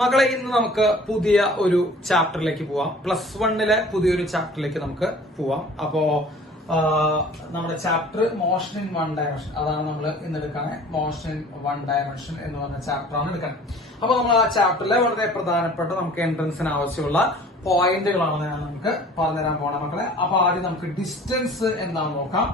മക്കളെ ഇന്ന് നമുക്ക് പുതിയ ഒരു ചാപ്റ്ററിലേക്ക് പോവാം. +1 പുതിയൊരു ചാപ്റ്ററിലേക്ക് നമുക്ക് പോവാം. അപ്പോ നമ്മുടെ chapter motion in one dimension, അതാണ് നമ്മൾ ഇന്ന് എടുക്കണേ. മോഷൻ ഇൻ വൺ ഡയമെൻഷൻ എന്ന് പറഞ്ഞ ചാപ്റ്ററാണ് എടുക്കണം. അപ്പൊ നമ്മൾ ആ ചാപ്റ്ററിലെ വളരെ പ്രധാനപ്പെട്ട നമുക്ക് എൻട്രൻസിന് ആവശ്യമുള്ള പോയിന്റുകളാണ് ഞാൻ നമുക്ക് പറഞ്ഞുതരാൻ പോണ മക്കളെ. അപ്പൊ ആദ്യം നമുക്ക് ഡിസ്റ്റൻസ് എന്താണെന്ന് നോക്കാം.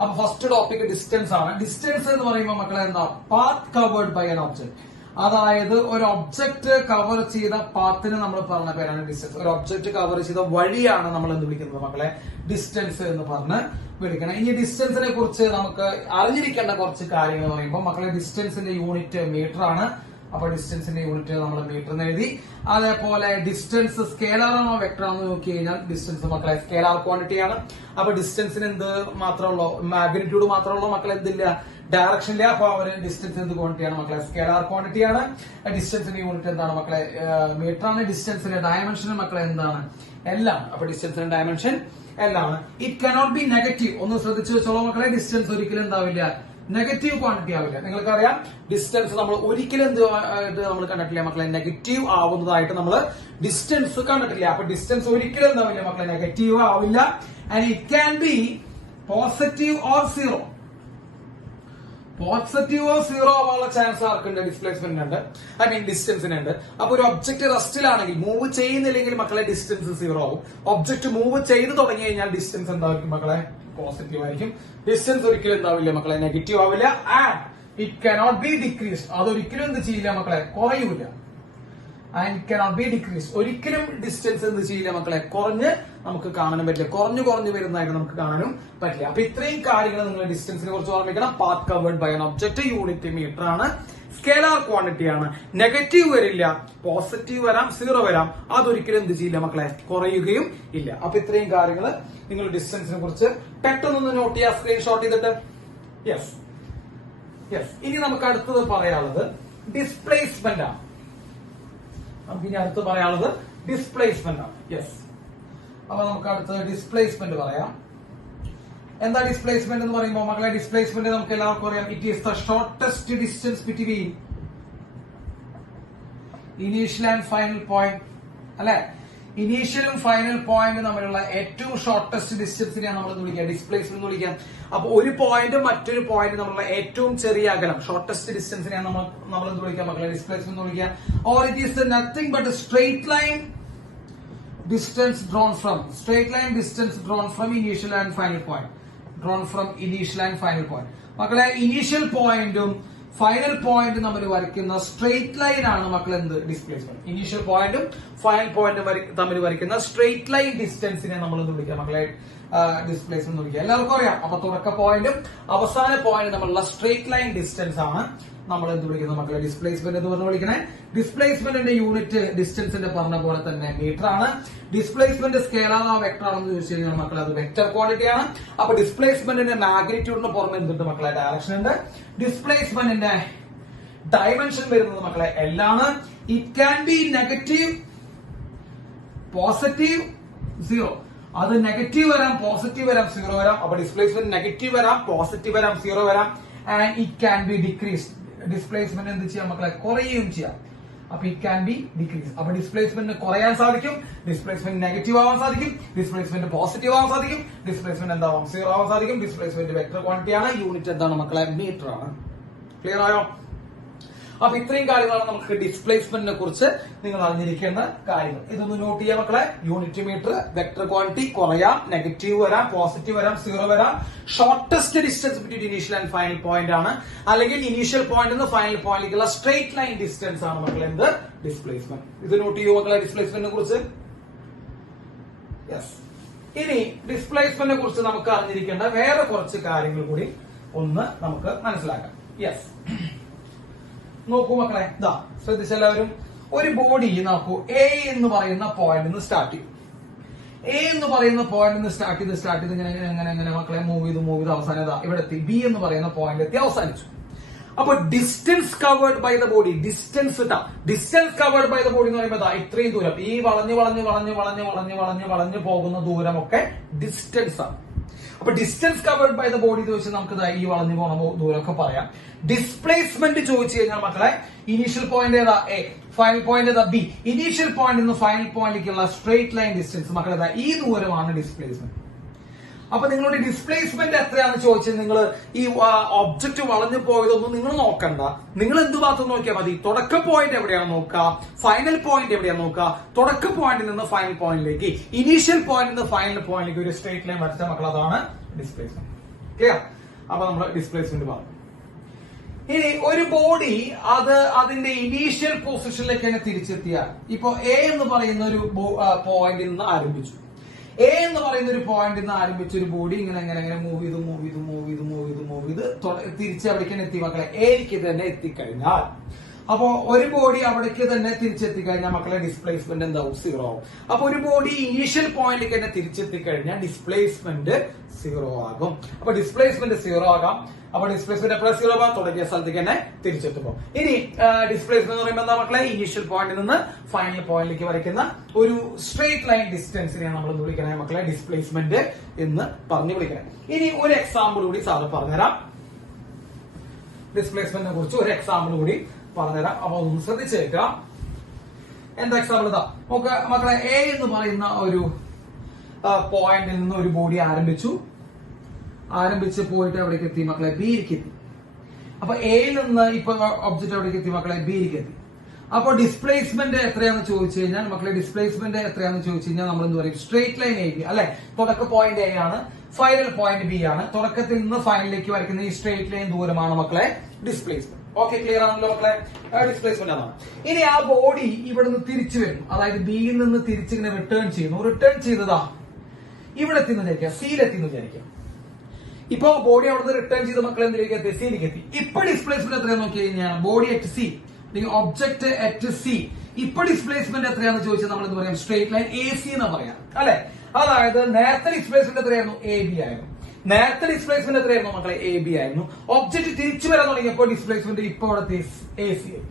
അപ്പൊ ഫസ്റ്റ് ടോപ്പിക് ഡിസ്റ്റൻസ് ആണ്. ഡിസ്റ്റൻസ് എന്ന് പറയുമ്പോൾ മക്കളെ എന്താ, path covered by an object. അതായത് ഒരു ഒബ്ജക്ട് കവർ ചെയ്ത പാത്തിന് നമ്മൾ പറഞ്ഞ പേരാണ് ഡിസ്റ്റൻസ്. ഒരു ഒബ്ജക്ട് കവർ ചെയ്ത വഴിയാണ് നമ്മൾ എന്ത് വിളിക്കുന്നത് മക്കളെ, ഡിസ്റ്റൻസ് എന്ന് പറഞ്ഞ് വിളിക്കണം. ഇനി ഡിസ്റ്റൻസിനെ കുറിച്ച് നമുക്ക് അറിഞ്ഞിരിക്കേണ്ട കുറച്ച് കാര്യങ്ങൾ എന്ന് പറയുമ്പോൾ മക്കളെ, ഡിസ്റ്റൻസിന്റെ യൂണിറ്റ് മീറ്റർ ആണ്. അപ്പൊ ഡിസ്റ്റൻസിന്റെ യൂണിറ്റ് നമ്മൾ മീറ്റർ എന്ന് എഴുതി. അതേപോലെ ഡിസ്റ്റൻസ് സ്കേലാർ ആണോ വെക്ടർ ആണോ നോക്കി കഴിഞ്ഞാൽ ഡിസ്റ്റൻസ് മക്കളെ സ്കേലാർ ക്വാണ്ടിറ്റി ആണ്. അപ്പൊ ഡിസ്റ്റൻസിന് എന്ത് മാത്രമുള്ളൂ, മാഗ്നിറ്റ്യൂഡ് മാത്രമുള്ളൂ മക്കളെ, എന്തില്ല, ഡയറക്ഷൻ ഇല്ല. അപ്പൊ അവര് ഡിസ്റ്റൻസ് എന്ത് ക്വാണ്ടിറ്റിയാണ് മക്കളെ, സ്കേലാർ ക്വാണ്ടിറ്റി ആണ്. ഡിസ്റ്റൻസിന്റെ യൂണിറ്റ് എന്താണ് മക്കളെ, മീറ്റർ ആണ്. ഡിസ്റ്റൻസിന്റെ ഡയമെൻഷൻ മക്കളെ എന്താണ്, എല്ലാം. അപ്പൊ ഡിസ്റ്റൻസിന്റെ ഡയമെൻഷൻ എല്ലാം. It cannot B negative. ഒന്ന് ശ്രദ്ധിച്ചു വെച്ചോളൂ മക്കളെ, ഡിസ്റ്റൻസ് ഒരിക്കലും എന്താവില്ല, നെഗറ്റീവ് ക്വാണ്ടിറ്റി ആവില്ല. നിങ്ങൾക്കറിയാം ഡിസ്റ്റൻസ് നമ്മൾ ഒരിക്കലും നമ്മൾ കണ്ടിട്ടില്ല മക്കളെ, നെഗറ്റീവ് ആവുന്നതായിട്ട് നമ്മൾ ഡിസ്റ്റൻസ് കണ്ടിട്ടില്ല. അപ്പൊ ഡിസ്റ്റൻസ് ഒരിക്കലും എന്താവില്ല മക്കളെ, നെഗറ്റീവ് ആവില്ല. And it can be positive or zero. പോസിറ്റീവോ സീറോ ആവാനുള്ള ചാൻസ് ആർക്കുണ്ട്, ഡിസ്പ്ലേസ്മെന്റിനുണ്ട്, ഐ മീൻ ഡിസ്റ്റൻസിനുണ്ട്. അപ്പൊ ഒരു ഒബ്ജക്ട് റെസ്റ്റിലാണെങ്കിൽ, മൂവ് ചെയ്യുന്നില്ലെങ്കിൽ മക്കളെ ഡിസ്റ്റൻസ് സീറോ ആവും. ഒബ്ജക്ട് മൂവ് ചെയ്ത് തുടങ്ങി കഴിഞ്ഞാൽ ഡിസ്റ്റൻസ് എന്തായിരിക്കും മക്കളെ, പോസിറ്റീവ് ആയിരിക്കും. ഡിസ്റ്റൻസ് ഒരിക്കലും എന്താവില്ല മക്കളെ, നെഗറ്റീവ് ആവില്ല. And it cannot be decreased. അതൊരിക്കലും എന്ത് ചെയ്യില്ല മക്കളെ, കുറയൂല. And it cannot be decrease. ഒരിക്കലും ഡിസ്റ്റൻസ് എന്ത് ചെയ്യില്ല മക്കളെ, കുറഞ്ഞ് നമുക്ക് കാണാനും പറ്റില്ല. കുറഞ്ഞു വരുന്നതായിട്ട് നമുക്ക് കാണാനും പറ്റില്ല. അപ്പൊ ഇത്രയും കാര്യങ്ങൾ നിങ്ങൾ ഡിസ്റ്റൻസിനെ കുറിച്ച് ഓർമ്മിക്കണം. Path covered by an object, unit metre ആണ്, സ്കേലാർ ക്വാണ്ടിറ്റി ആണ്, നെഗറ്റീവ് വരില്ല, പോസിറ്റീവ് വരാം, സീറോ വരാം. അതൊരിക്കലും എന്ത് ചെയ്യില്ല മക്കളെ, കുറയുകയും ഇല്ല. അപ്പൊ ഇത്രയും കാര്യങ്ങൾ നിങ്ങൾ ഡിസ്റ്റൻസിനെ കുറിച്ച് പെട്ടെന്നൊന്ന് നോട്ട് ചെയ്യുക, സ്ക്രീൻഷോട്ട് ചെയ്തിട്ട്. യെസ്. ഇനി നമുക്ക് അടുത്തത് പറയാനുള്ളത് ഡിസ്പ്ലേസ്മെന്റ് ആണ്. നമുക്ക് ഇനി അടുത്ത് പറയാനുള്ളത് ഡിസ്പ്ലേസ്മെന്റ് ആണ്. യെസ്. അപ്പൊ നമുക്ക് അടുത്തത് ഡിസ്പ്ലേസ്മെന്റ് പറയാം. എന്താ ഡിസ്പ്ലേസ്മെന്റ് എന്ന് പറയുമ്പോൾ മക്കളെ, ഡിസ്പ്ലേസ്മെന്റ് നമുക്ക് എല്ലാവർക്കും അറിയാം, it is the shortest distance between initial and final point. അല്ലെ, ഇനീഷ്യലും ഫൈനൽ പോയിന്റ് തമ്മിലുള്ള ഏറ്റവും ഷോർട്ടസ്റ്റ് ഡിസ്റ്റൻസിനെയാണ് നമ്മൾ വിളിക്കുക, ഡിസ്പ്ലേസ്മെന്റ് എന്ന് വിളിക്കാം. അപ്പൊ ഒരു പോയിന്റ് മറ്റൊരു പോയിന്റ് തമ്മിലുള്ള ഏറ്റവും ചെറിയ അകലം, ഷോർട്ടസ്റ്റ് ഡിസ്റ്റൻസിനെയാണ് നമ്മൾ എന്ത് വിളിക്കുക മക്കളെ, ഡിസ്പ്ലേസ്മെന്റ് എന്ന് വിളിക്കുക. Or it is nothing but straight line distance drawn from initial and final point. മക്കളെ, ഇനീഷ്യൽ പോയിന്റും ഫൈനൽ പോയിന്റും തമ്മിൽ വരയ്ക്കുന്ന സ്ട്രെയിറ്റ് ലൈൻ ആണ് മക്കളെ എന്ത്, ഡിസ്പ്ലേസ്മെന്റ്. ഇനീഷ്യൽ പോയിന്റും ഫൈനൽ പോയിന്റും തമ്മിൽ വരയ്ക്കുന്ന സ്ട്രെയിറ്റ് ലൈൻ ഡിസ്റ്റൻസിനെ നമ്മൾ എന്ത് വിളിക്കുക മക്കളെ, ഡിസ്പ്ലേസ്മെന്റ് എന്ന് വിളിക്കുക. എല്ലാവർക്കും അറിയാം. അപ്പൊ തുടക്ക പോയിന്റും അവസാന പോയിന്റും തമ്മിലുള്ള സ്ട്രെയിറ്റ് ലൈൻ ഡിസ്റ്റൻസ് ആണ് നമ്മൾ എന്ത് വിളിക്കുന്നത് മക്കളെ, ഡിസ്പ്ലേസ്മെന്റ് എന്ന് പറഞ്ഞ് വിളിക്കണേ. ഡിസ്പ്ലേസ്മെന്റിന്റെ യൂണിറ്റ് ഡിസ്റ്റൻസിന്റെ പറഞ്ഞ പോലെ തന്നെ മീറ്റർ ആണ്. ഡിസ്പ്ലേസ്മെന്റ് സ്കേലാർ ആ വെക്ടർ ആണെന്ന് ചോദിച്ചു കഴിഞ്ഞാൽ മക്കളെ അത് വെക്ടർ ക്വാണ്ടിറ്റി ആണ്. അപ്പൊ ഡിസ്പ്ലേസ്മെന്റിന്റെ മാഗ്നിറ്റ്യൂഡിന് പുറമെ എന്തുണ്ട് മക്കളെ, ഡയറക്ഷൻ ഉണ്ട്. ഡിസ്പ്ലേസ്മെന്റിന്റെ ഡയമെൻഷൻ വരുന്നത് മക്കളെ എല്ലാണ്. It can be negative, positive, zero. അത് നെഗറ്റീവ് വരാം, പോസിറ്റീവ് വരാം, സീറോ വരാം. അപ്പൊ ഡിസ്പ്ലേസ്മെന്റ് നെഗറ്റീവ് വരാം, പോസിറ്റീവ് വരാം, സീറോ വരാം. And it can be decreased. Displacement എന്ത് ചെയ്യാം മക്കളെ, കുറയുകയും ചെയ്യാം. അപ്പൊ ഇറ്റ് ക്യാൻ ബി ഡിക്രീസ്. അപ്പൊ ഡിസ്പ്ലേസ്മെന്റ് കുറയാൻ സാധിക്കും, ഡിസ്പ്ലേസ്മെന്റ് നെഗറ്റീവ് ആവാൻ സാധിക്കും, ഡിസ്പ്ലേസ്മെന്റ് പോസിറ്റീവ് ആവാൻ സാധിക്കും, ഡിസ്പ്ലേസ്മെന്റ് എന്താവാം, സീറോ ആവാൻ സാധിക്കും. ഡിസ്പ്ലേസ്മെന്റ് വെക്ടർ ക്വാണ്ടിറ്റി ആണ്, യൂണിറ്റ് എന്താണ് മക്കളെ, മീറ്റർ ആണ്. ക്ലിയർ ആയോ? അപ്പൊ ഇത്രയും കാര്യങ്ങളാണ് നമുക്ക് ഡിസ്പ്ലേസ്മെന്റിനെ കുറിച്ച് നിങ്ങൾ അറിഞ്ഞിരിക്കേണ്ട കാര്യങ്ങൾ. ഇതൊന്ന് നോട്ട് ചെയ്യാം മക്കളെ. യൂണിറ്റ് മീറ്റർ, വെക്ടർ ക്വാണ്ടിറ്റി, കുറയാം, നെഗറ്റീവ് വരാം, പോസിറ്റീവ് വരാം, സീറോ വരാം. Shortest distance between initial and final point ആണ്. അല്ലെങ്കിൽ ഇനീഷ്യൽ പോയിന്റ് നിന്ന് ഫൈനൽ പോയിന്റിലേക്കുള്ള സ്ട്രെയിറ്റ് ലൈൻ ഡിസ്റ്റൻസ് ആണ് മക്കളെ എന്ത്, ഡിസ്പ്ലേസ്മെന്റ്. ഇത് നോട്ട് ചെയ്യൂ മക്കളെ ഡിസ്പ്ലേസ്മെന്റിനെ കുറിച്ച്. യെസ്. ഇനി ഡിസ്പ്ലേസ്മെന്റിനെ കുറിച്ച് നമുക്ക് അറിഞ്ഞിരിക്കേണ്ട വേറെ കുറച്ച് കാര്യങ്ങൾ കൂടി ഒന്ന് നമുക്ക് മനസ്സിലാക്കാം. യെസ്. നോക്കൂ മക്കളെ, ഇതാ ശ്രദ്ധിച്ചെല്ലാവരും. ഒരു ബോഡി നോക്കൂ, എ എന്ന് പറയുന്ന പോയിന്റ് നിന്ന് സ്റ്റാർട്ട് ചെയ്യും. എ എന്ന് പറയുന്ന പോയിന്റ് നിന്ന് സ്റ്റാർട്ട് ചെയ്ത് ഇങ്ങനെ മക്കളെ മൂവ് ചെയ്ത് അവസാനം ഇവിടെ എത്തി, ബി എന്ന് പറയുന്ന പോയിന്റ് എത്തി അവസാനിച്ചു. അപ്പൊ distance covered by the body, distance covered by the body എന്ന് പറയുമ്പോൾ ഇത്രയും ദൂരം, ഈ വളഞ്ഞു പോകുന്ന ദൂരമൊക്കെ ഡിസ്റ്റൻസ് ആണ്. അപ്പൊ distance covered by the body എന്ന് വെച്ചാൽ നമുക്ക് ഈ വളഞ്ഞു പോണ ദൂരമൊക്കെ പറയാം. ഡിസ്പ്ലേസ്മെന്റ് ചോദിച്ചു കഴിഞ്ഞാൽ മക്കളെ, ഇനീഷ്യൽ പോയിന്റ് ഏതാ, A. Final point B. Initial point നിന്ന് ഫൈനൽ പോയിന്റിലേക്കുള്ള സ്ട്രേറ്റ് ലൈൻ ഡിസ്റ്റൻസ് മക്കളെ ഈ ദൂരമാണ് ഡിസ്പ്ലേസ്മെന്റ്. അപ്പൊ നിങ്ങളുടെ ഡിസ്പ്ലേസ്മെന്റ് എത്രയാണെന്ന് ചോദിച്ചാൽ നിങ്ങൾ ഈ ഒബ്ജക്ട് വളഞ്ഞു പോയതൊന്നും നിങ്ങൾ നോക്കണ്ട. നിങ്ങൾ എന്ത് ഭാഗത്ത് നോക്കിയാൽ മതി, തുടക്ക പോയിന്റ് എവിടെയാണ് നോക്കുക, ഫൈനൽ പോയിന്റ് എവിടെയാണ് നോക്കുക. തുടക്ക പോയിന്റിൽ നിന്ന് ഫൈനൽ പോയിന്റിലേക്ക്, ഇനീഷ്യൽ പോയിന്റിൽ നിന്ന് ഫൈനൽ പോയിന്റിലേക്ക് ഒരു സ്ട്രേറ്റ് ലൈൻ വരച്ച മക്കൾ അതാണ് ഡിസ്പ്ലേസ്മെന്റ്. ക്ലിയർ? അപ്പൊ നമ്മൾ ഡിസ്പ്ലേസ്മെന്റ് പറഞ്ഞു. ഇനി ഒരു ബോഡി അതിന്റെ ഇനീഷ്യൽ പൊസിഷനിലേക്ക് തന്നെ തിരിച്ചെത്തിയാൽ, ഇപ്പൊ എ എന്ന് പറയുന്ന ഒരു പോയിന്റിൽ നിന്ന് ആരംഭിച്ചു. എ എന്ന് പറയുന്ന ഒരു പോയിന്റിൽ നിന്ന് ആരംഭിച്ച ഒരു ബോഡി ഇങ്ങനെ മൂവ് ചെയ്ത് തിരിച്ച് അവിടേക്ക് തന്നെ എത്തി മക്കളെ എയിലേക്ക് തന്നെ എത്തിക്കഴിഞ്ഞാൽ, അപ്പോ ഒരു ബോഡി അവിടേക്ക് തന്നെ തിരിച്ചെത്തിക്കഴിഞ്ഞാൽ മക്കളെ ഡിസ്പ്ലേസ്മെന്റ് എന്താവും? 0 ആവും. അപ്പൊ ഒരു ബോഡി ഇനീഷ്യൽ പോയിന്റിലേക്ക് തന്നെ തിരിച്ചെത്തിക്കഴിഞ്ഞാൽ ഡിസ്പ്ലേസ്മെന്റ് 0 ആകും. അപ്പൊ ഡിസ്പ്ലേസ്മെന്റ് 0 ആകാം. അപ്പൊ ഡിസ്പ്ലേസ്മെന്റ് എപ്പോഴാണ് 0 ആവാം? തുടങ്ങിയ സ്ഥലത്തേക്ക് തന്നെ തിരിച്ചെത്തുമ്പോൾ. ഇനി ഡിസ്പ്ലേസ്മെന്റ് എന്ന് പറയുമ്പോൾ എന്താ മക്കളെ? ഇനീഷ്യൽ പോയിന്റിൽ നിന്ന് ഫൈനൽ പോയിന്റിലേക്ക് വരയ്ക്കുന്ന ഒരു സ്ട്രേറ്റ് ലൈൻ ഡിസ്റ്റൻസിനെയാണ് നമ്മൾ വിളിക്കണേ മക്കളെ ഡിസ്പ്ലേസ്മെന്റ് എന്ന് പറഞ്ഞു വിളിക്കണേ. ഇനി ഒരു എക്സാമ്പിൾ കൂടി സാറ് പറഞ്ഞുതരാം. ഡിസ്പ്ലേസ്മെന്റിനെ കുറിച്ച് ഒരു എക്സാമ്പിൾ കൂടി പറഞ്ഞുതരാം. അപ്പൊ ഒന്ന് ശ്രദ്ധിച്ചേക്കാം. എന്താ എക്സാമ്പിൾ? ഇതാ നമുക്ക് മക്കളെ എ എന്ന് പറയുന്ന ഒരു പോയിന്റിൽ നിന്ന് ഒരു ബോഡി ആരംഭിച്ച് പോയിട്ട് എവിടേക്ക് എത്തി മക്കളെ? ബിയിലേക്ക് എത്തി. അപ്പൊ എയിൽ നിന്ന് ഇപ്പൊ ഒബ്ജക്ട് എവിടേക്ക് എത്തി മക്കളെ? ബിയിലേക്ക് എത്തി. അപ്പൊ ഡിസ്പ്ലേസ്മെന്റ് എത്രയാണെന്ന് ചോദിച്ചു കഴിഞ്ഞാൽ മക്കളെ ഡിസ്പ്ലേസ്മെന്റ് എത്രയാണെന്ന് ചോദിച്ചു കഴിഞ്ഞാൽ നമ്മൾ എന്ത് പറയും? സ്ട്രേറ്റ് ലൈൻ എ ബി അല്ലെ? തുടക്ക പോയിന്റ് എ ആണ്, ഫൈനൽ പോയിന്റ് ബി ആണ്. തുടക്കത്തിൽ നിന്ന് ഫൈനലിലേക്ക് വരയ്ക്കുന്ന ഈ സ്ട്രേറ്റ് ലൈൻ ദൂരമാണ് മക്കളെ ഡിസ്പ്ലേസ്മെന്റ്. ഓക്കെ, ക്ലിയർ ആണല്ലോ മക്കളെ? ഡിസ്പ്ലേസ്മെന്റ് ആണ്. ഇനി ആ ബോഡി ഇവിടുന്ന് തിരിച്ചു വരുന്നു, അതായത് ബിയിൽ നിന്ന് തിരിച്ചിങ്ങനെ റിട്ടേൺ ചെയ്യുന്നു. റിട്ടേൺ ചെയ്തതാ ഇവിടെ എത്തിന്ന് വിചാരിക്കാം, സിയിലെത്തിന്ന് വിചാരിക്കാം. ഇപ്പൊ ബോഡി അവിടുന്ന് റിട്ടേൺ ചെയ്ത മക്കളെ എന്തിലേക്ക് എത്തി? സിയിലേക്ക് എത്തി. ഇപ്പൊ ഡിസ്പ്ലേസ്മെന്റ് എത്രയാന്ന് നോക്കി കഴിഞ്ഞാൽ body at C, object at C. ഇപ്പൊ ഡിസ്പ്ലേസ്മെന്റ് എത്രയാണെന്ന് ചോദിച്ചാൽ നമ്മൾ എന്ത് പറയാം? സ്ട്രേറ്റ് ലൈൻ എ സി എന്ന് പറയാം അല്ലെ? അതായത് നേരത്തെ ഡിസ്പ്ലേസ്മെന്റ് എത്രയായിരുന്നു? എ ബി ആയിരുന്നു. നേരത്തെ ഡിസ്പ്ലേസ്മെന്റ് എത്രയായിരുന്നു മക്കളെ? എ ബി ആയിരുന്നു. ഒബ്ജക്ട് തിരിച്ചു വരാൻ തുടങ്ങിയപ്പോൾ ഡിസ്പ്ലേസ്മെന്റ് ഇപ്പൊ അവിടെ എ സി ആയി.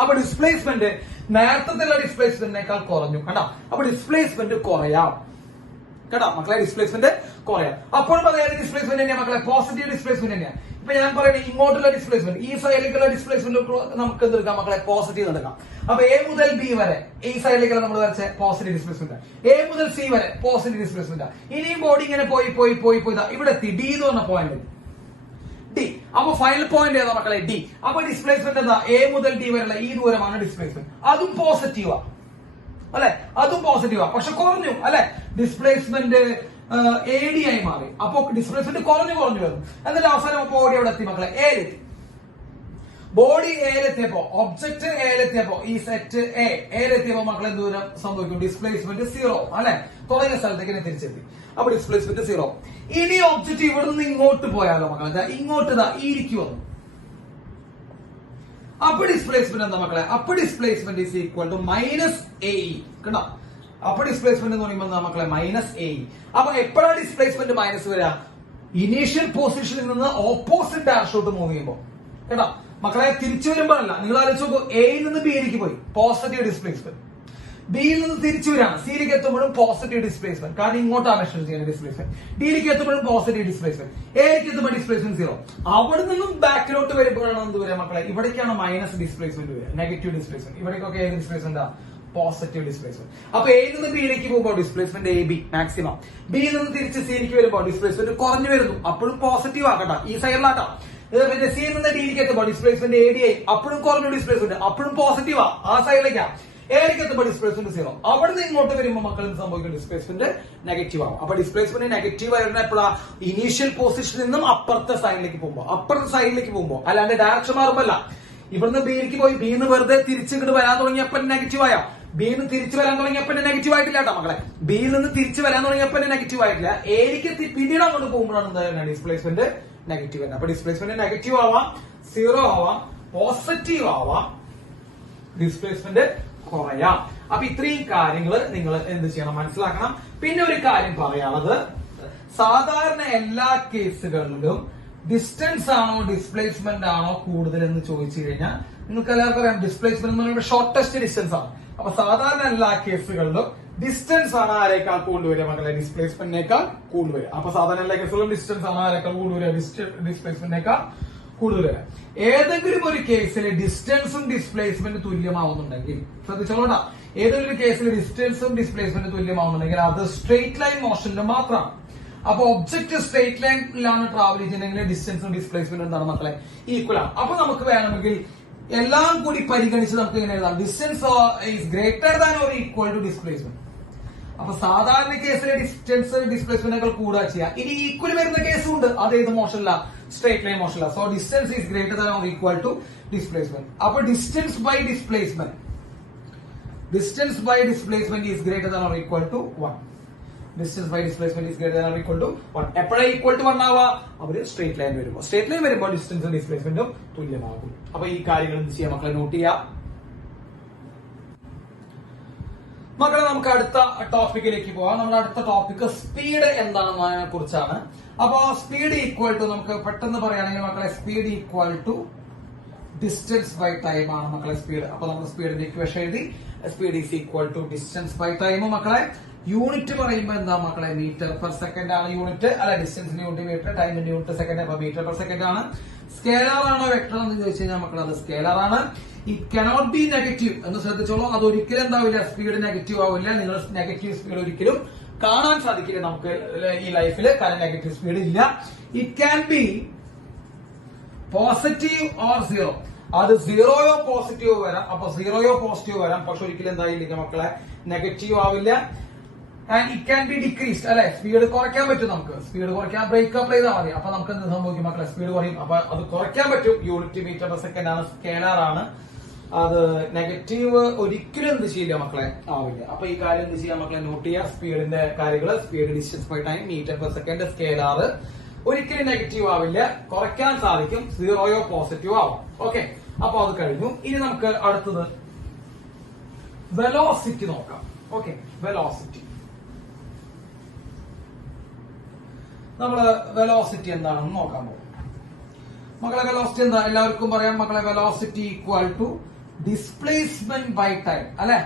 അപ്പൊ ഡിസ്പ്ലേസ്മെന്റ് നേരത്തെ ഡിസ്പ്ലേസ്മെന്റിനേക്കാൾ കുറഞ്ഞു. കണ്ടാ? അപ്പൊ ഡിസ്പ്ലേസ്മെന്റ് കുറയാം. കേട്ടോ മക്കളെ? ഡിസ്പ്ലേസ്മെന്റ് കുറയാം. അപ്പോഴും അതേ ഡിസ്പ്ലേസ്മെന്റ് തന്നെയാണ് മക്കളെ, പോസിറ്റീവ് ഡിസ്പ്ലേസ്മെന്റ് തന്നെയാണ്. ഇപ്പൊ ഞാൻ പറയുന്നത് ഇങ്ങോട്ടുള്ള ഡിസ്പ്ലേസ്മെന്റ്, ഈ സൈഡിലേക്കുള്ള ഡിസ്പ്ലേസ്മെന്റ് നമുക്ക് എന്തെടുക്കാം മക്കളെ? പോസിറ്റീവ് എടുക്കാം. അപ്പൊ എ മുതൽ ബി വരെ ഈ സൈഡിലേക്കുള്ള നമ്മൾ വരച്ച പോസിറ്റീവ് ഡിസ്പ്ലേസ്മെന്റ്, എ മുതൽ സി വരെ പോസിറ്റീവ് ഡിസ്പ്ലേസ്മെന്റ്. ഇനിയും ബോഡി ഇങ്ങനെ പോയി ഇവിടെ എത്തി ഡി എന്ന് പറഞ്ഞ പോയിന്റ് ഡി. അപ്പൊ ഫൈനൽ പോയിന്റ് ഏതാ മക്കളെ? ഡി. അപ്പൊ ഡിസ്പ്ലേസ്മെന്റ് എന്താ? എ മുതൽ ഡി വരെയുള്ള ഈ ദൂരമാണ് ഡിസ്പ്ലേസ്മെന്റ്. അതും പോസിറ്റീവാ അല്ലെ? അതും പോസിറ്റീവാ, പക്ഷെ കുറഞ്ഞു അല്ലെ? ഡിസ്പ്ലേസ്മെന്റ് എ ഡി ആയി മാറി. അപ്പൊ ഡിസ്പ്ലേസ്മെന്റ് കുറഞ്ഞു വരും. എന്നിട്ട് അവസാനം ബോഡി എവിടെ എത്തി മക്കളെ? എയിലെത്തി. ബോഡി എയിലെത്തിയപ്പോ, ഒബ്ജക്ട് എയിലെത്തിയപ്പോ, ഈ സെറ്റ് എയിലെത്തിയപ്പോ മക്കളെ ദൂരം സംഭവിക്കും? ഡിസ്പ്ലേസ്മെന്റ് 0 അല്ലെ? തുടങ്ങിയ സ്ഥലത്തേക്ക് തിരിച്ചെത്തി. അപ്പൊ ഡിസ്പ്ലേസ്മെന്റ് 0. ഇനി ഒബ്ജക്ട് ഇവിടെ നിന്ന് ഇങ്ങോട്ട് പോയാലോ മക്കളെ? ഇങ്ങോട്ട് ഇരിക്കു വന്നു. അപ്പൊ ഡിസ്പ്ലേസ്മെന്റ് എന്താ മക്കളെ? അപ്പൊ displacement is equal to minus A E. കണ്ടോ? അപ്പൊ ഡിസ്പ്ലേസ്മെന്റ് എന്ന് പറയുമ്പോൾ എന്താ മക്കളെ? Minus A E. അപ്പൊ എപ്പോഴാണ് ഡിസ്പ്ലേസ്മെന്റ് മൈനസ് വരിക? ഇനീഷ്യൽ പൊസിഷനിൽ നിന്ന് ഓപ്പോസിറ്റ് ഡയറക്ഷനിലോട്ട് മൂവ് ചെയ്യുമ്പോൾ. കേട്ടോ മക്കളെ? തിരിച്ചു വരുമ്പോഴല്ല, നിങ്ങൾ ആലോചിച്ച് നോക്കൂ. എയിൽ നിന്ന് ബിയിലേക്ക് പോയി, പോസിറ്റീവ് ഡിസ്പ്ലേസ്മെന്റ്. ബിയിൽ നിന്ന് തിരിച്ചു വരാണ്, സിയിലേക്ക് എത്തുമ്പോഴും പോസിറ്റീവ് ഡിസ്പ്ലേസ്മെന്റ്, കാരണം ഇങ്ങോട്ടാണ് മെഷർ ചെയ്യുന്ന ഡിസ്പ്ലേസ്മെന്റ്. ഡിയിലേക്ക് എത്തുമ്പോഴും പോസിറ്റീവ് ഡിസ്പ്ലേസ്മെന്റ്, എയിലേക്ക് എത്തുമ്പോൾ ഡിസ്പ്ലേസ്മെന്റ് 0. അവിടെ നിന്നും ബാക്കിലോട്ട് വരുമ്പോഴാണ് എന്ത് വരിക മക്കളെ? ഇവിടേക്കാണ് മൈനസ് ഡിസ്പ്ലേസ്മെന്റ് വരിക, നെഗറ്റീവ് ഡിസ്പ്ലേസ്മെന്റ്. ഇവിടേക്കൊക്കെ ഏത് ഡിസ്പ്ലേസ്മെന്റ്? Positive displacement. അപ്പൊ എയിൽ നിന്ന് ബിയിലേക്ക് പോകുമ്പോൾ ഡിസ്പ്ലേസ്മെന്റ് എ ബി മാക്സിമം. ബിയിൽ നിന്ന് തിരിച്ച് സിയിലേക്ക് വരുമ്പോൾ ഡിസ്പ്ലേസ്മെന്റ് കുറഞ്ഞു വരുന്നു, അപ്പോഴും പോസിറ്റീവ് ആക്കട്ടെ, ഈ സൈഡിലാട്ടോ. പിന്നെ സിയിൽ നിന്ന് ഡിയിലേക്ക് എത്തുമ്പോൾ ഡിസ്പ്ലേസ്മെന്റ് എ ഡി ആയി, അപ്പോഴും കുറഞ്ഞു ഡിസ്പ്ലേസ്മെന്റ്, അപ്പോഴും പോസിറ്റീവാ, ആ സൈഡിലേക്കാ. എയിലേക്ക് എത്തുമ്പോൾ ഡിസ്പ്ലേസ്മെന്റ് 0. അവിടെ നിന്ന് ഇങ്ങോട്ട് വരുമ്പോൾ മക്കളിൽ സംഭവിക്കുന്ന ഡിസ്പ്ലേസ്മെന്റ് നെഗറ്റീവ് ആവും. അപ്പൊ ഡിസ്പ്ലേസ്മെന്റ് നെഗറ്റീവ് ആയിരുന്ന എപ്പോഴാ? ഇനീഷ്യൽ പൊസിഷനിൽ നിന്നും അപ്പുറത്തെ സൈഡിലേക്ക് പോകുമ്പോൾ, അല്ലാണ്ട് ഡയറക്ഷൻ മാറുമ്പല്ല. ഇവിടുന്ന് ബിയിലേക്ക് പോയി ബിന്ന് വെറുതെ തിരിച്ചിങ്ങോട്ട് വരാൻ തുടങ്ങിയപ്പോൾ നെഗറ്റീവ് ആയ, ബിന്ന് തിരിച്ചു വരാൻ തുടങ്ങിയപ്പോൾ നെഗറ്റീവ് ആയിട്ടില്ല കേട്ടോ മക്കളെ. ബിയിൽ നിന്ന് തിരിച്ചു വരാൻ തുടങ്ങിയപ്പോൾ നെഗറ്റീവ് ആയിട്ടില്ല. എയിലേക്ക് പിന്നീട് അങ്ങോട്ട് പോകുമ്പോഴാണ് എന്താ? ഡിസ്പ്ലേസ്മെന്റ് നെഗറ്റീവ് ആണ്. അപ്പൊ ഡിസ്പ്ലേസ്മെന്റ് നെഗറ്റീവ് ആവാം, 0 ആവാം, പോസിറ്റീവ് ആവാം, ഡിസ്പ്ലേസ്മെന്റ് കുറയാം. അപ്പൊ ഇത്രയും കാര്യങ്ങൾ നിങ്ങൾ എന്ത് ചെയ്യണം? മനസ്സിലാക്കണം. പിന്നെ ഒരു കാര്യം പറയാനുള്ളത്, സാധാരണ എല്ലാ കേസുകളിലും ഡിസ്റ്റൻസ് ആണോ ഡിസ്പ്ലേസ്മെന്റ് ആണോ കൂടുതൽ എന്ന് ചോദിച്ചു കഴിഞ്ഞാൽ നിങ്ങൾക്ക് എല്ലാവർക്കും അറിയാം ഡിസ്പ്ലേസ്മെന്റ് എന്ന് പറയുമ്പോൾ ഷോർട്ടസ്റ്റ് ഡിസ്റ്റൻസ് ആണ്. അപ്പൊ സാധാരണ എല്ലാ കേസുകളിലും ഡിസ്റ്റൻസ് ആണ് ആരേക്കാൾ കൂടുതൽ വരിക മക്കളെ? ഡിസ്പ്ലേസ്മെന്റിനേക്കാൾ കൂടുതൽ വരിക. അപ്പൊ സാധാരണ എല്ലാ കേസുകളിലും ഡിസ്റ്റൻസ് ആണ് ആരേക്കാൾ കൂടുതൽ വരിക? ഡിസ്പ്ലേസ്മെന്റിനേക്കാൾ കൂടുതൽ വരാം. ഏതെങ്കിലും ഒരു കേസിൽ ഡിസ്റ്റൻസും ഡിസ്പ്ലേസ്മെന്റ് തുല്യമാവുന്നുണ്ടെങ്കിൽ ശ്രദ്ധിച്ചോളാം, ഏതെങ്കിലും ഒരു കേസിൽ ഡിസ്റ്റൻസും ഡിസ്പ്ലേസ്മെന്റ് തുല്യമാവുന്നുണ്ടെങ്കിൽ അത് സ്ട്രെയിറ്റ് ലൈൻ മോഷനിൽ മാത്രമാണ്. അപ്പൊ ഒബ്ജക്ട് സ്ട്രെയിറ്റ് ലൈനിലാണ് ട്രാവൽ ചെയ്യുന്നതെങ്കിൽ ഡിസ്റ്റൻസും ഡിസ്പ്ലേസ്മെന്റും എന്താണ് മക്കളെ ഈക്വൽ ആണ്. അപ്പൊ നമുക്ക് വേണമെങ്കിൽ എല്ലാം കൂടി പരിഗണിച്ച് നമുക്ക് ഇങ്ങനെ എഴുതാം, distance is greater than or equal to displacement. അപ്പൊ സാധാരണ കേസിലെ ഡിസ്റ്റൻസ് ഡിസ്പ്ലേസ്മെന്റിനേക്കാൾ കൂടുക ചെയ്യാം. ഇനി ഈക്വൽ വരുന്ന കേസും ഉണ്ട്, അത് ഏത് മോഷനില്ല, സ്ട്രെയിറ്റ് ലൈൻ മോഷനില്ല. So distance is greater than or equal to displacement. അപ്പൊ distance by displacement is greater than or equal to 1. Distance by displacement is greater than or equal to 1. എപ്പോഴാണ് ഈക്വൽ ടു 1 ആവുക? അവര് straight line വരുമ്പോൾ ഡിസ്റ്റൻസും ഡിസ്പ്ലേസ്മെന്റും തുല്യമാകും. അപ്പൊ ഈ കാര്യങ്ങൾ എന്ത് ചെയ്യാം മക്കളെ, നോട്ട് ചെയ്യാം. മക്കളെ നമുക്ക് അടുത്ത ടോപ്പിക്കിലേക്ക് പോവാം. നമ്മുടെ അടുത്ത ടോപ്പിക് സ്പീഡ് എന്താണെന്നതിനെ കുറിച്ചാണ്. അപ്പൊ സ്പീഡ് ഈക്വൽ ടു, നമുക്ക് പെട്ടെന്ന് പറയുകയാണെങ്കിൽ മക്കളെ, speed equal to distance by time ആണ് മക്കളെ സ്പീഡ്. അപ്പൊ നമ്മൾ സ്പീഡിന്റെ ഇക്വേഷൻ എഴുതി, speed is equal to distance by time. മക്കളെ യൂണിറ്റ് പറയുമ്പോൾ എന്താ മക്കളെ, മീറ്റർ പെർ സെക്കൻഡ് ആണ് യൂണിറ്റ്, അല്ല ഡിസ്റ്റൻസിന്റെ യൂണിറ്റ് മീറ്റർ, ടൈമിന്റെ യൂണിറ്റ് സെക്കൻഡ്, അപ്പൊ മീറ്റർ പെർ സെക്കൻഡ് ആണ്. സ്കേലാർ ആണോ വെക്ടർ എന്ന് ചോദിച്ചു കഴിഞ്ഞാൽ മക്കളെ അത് സ്കേലാർ ആണ്. ഇറ്റ് കനോട്ട് ബി നെഗറ്റീവ് എന്ന് ശ്രദ്ധിച്ചോളൂ, അത് ഒരിക്കലും എന്താവില്ല, സ്പീഡ് നെഗറ്റീവ് ആവില്ല. നിങ്ങൾ നെഗറ്റീവ് സ്പീഡ് ഒരിക്കലും കാണാൻ സാധിക്കില്ല നമുക്ക് ഈ ലൈഫിൽ, കാരണം നെഗറ്റീവ് സ്പീഡ് ഇല്ല. It can be positive or zero, അത് സീറോയോ പോസിറ്റീവോ വരാം. അപ്പൊ സീറോയോ പോസിറ്റീവോ വരാം, പക്ഷെ ഒരിക്കലും എന്തായില്ല മക്കളെ, നെഗറ്റീവ് ആവില്ല. And it can be decreased, അല്ലെ, സ്പീഡ് കുറയ്ക്കാൻ പറ്റും. നമുക്ക് സ്പീഡ് കുറയ്ക്കാൻ ബ്രേക്ക് അപ്പ് ചെയ്താൽ മതി. അപ്പൊ നമുക്ക് എന്ത് സംഭവിക്കും മക്കളെ, സ്പീഡ് കുറയും. അപ്പൊ അത് കുറയ്ക്കാൻ പറ്റും. യൂണിറ്റ് മീറ്റർ പെർ സെക്കൻഡ് ആണ്, സ്കേലാർ ആണ്. അത് നെഗറ്റീവ് ഒരിക്കലും എന്ത് ചെയ്യില്ല മക്കളെ, ആവില്ല. അപ്പൊ ഈ കാര്യം എന്ത് ചെയ്യാം മക്കളെ, നോട്ട് ചെയ്യാം. സ്പീഡിന്റെ കാര്യങ്ങൾ, speed distance by time, metre per second, scalar ഒരിക്കലും നെഗറ്റീവ് ആവില്ല, കുറയ്ക്കാൻ സാധിക്കും, സീറോയോ പോസിറ്റീവോ ആവും. ഓക്കെ, അപ്പൊ അത് കഴിഞ്ഞു. ഇനി നമുക്ക് അടുത്തത് വെലോസിറ്റി നോക്കാം. Okay, velocity. നമ്മള് വെലോസിറ്റി എന്താണെന്ന് നോക്കാൻ പോകും. മക്കളെ വെലോസിറ്റി എന്താ, എല്ലാവർക്കും പറയാം മക്കളെ, velocity equal to displacement by time, അല്ലെ.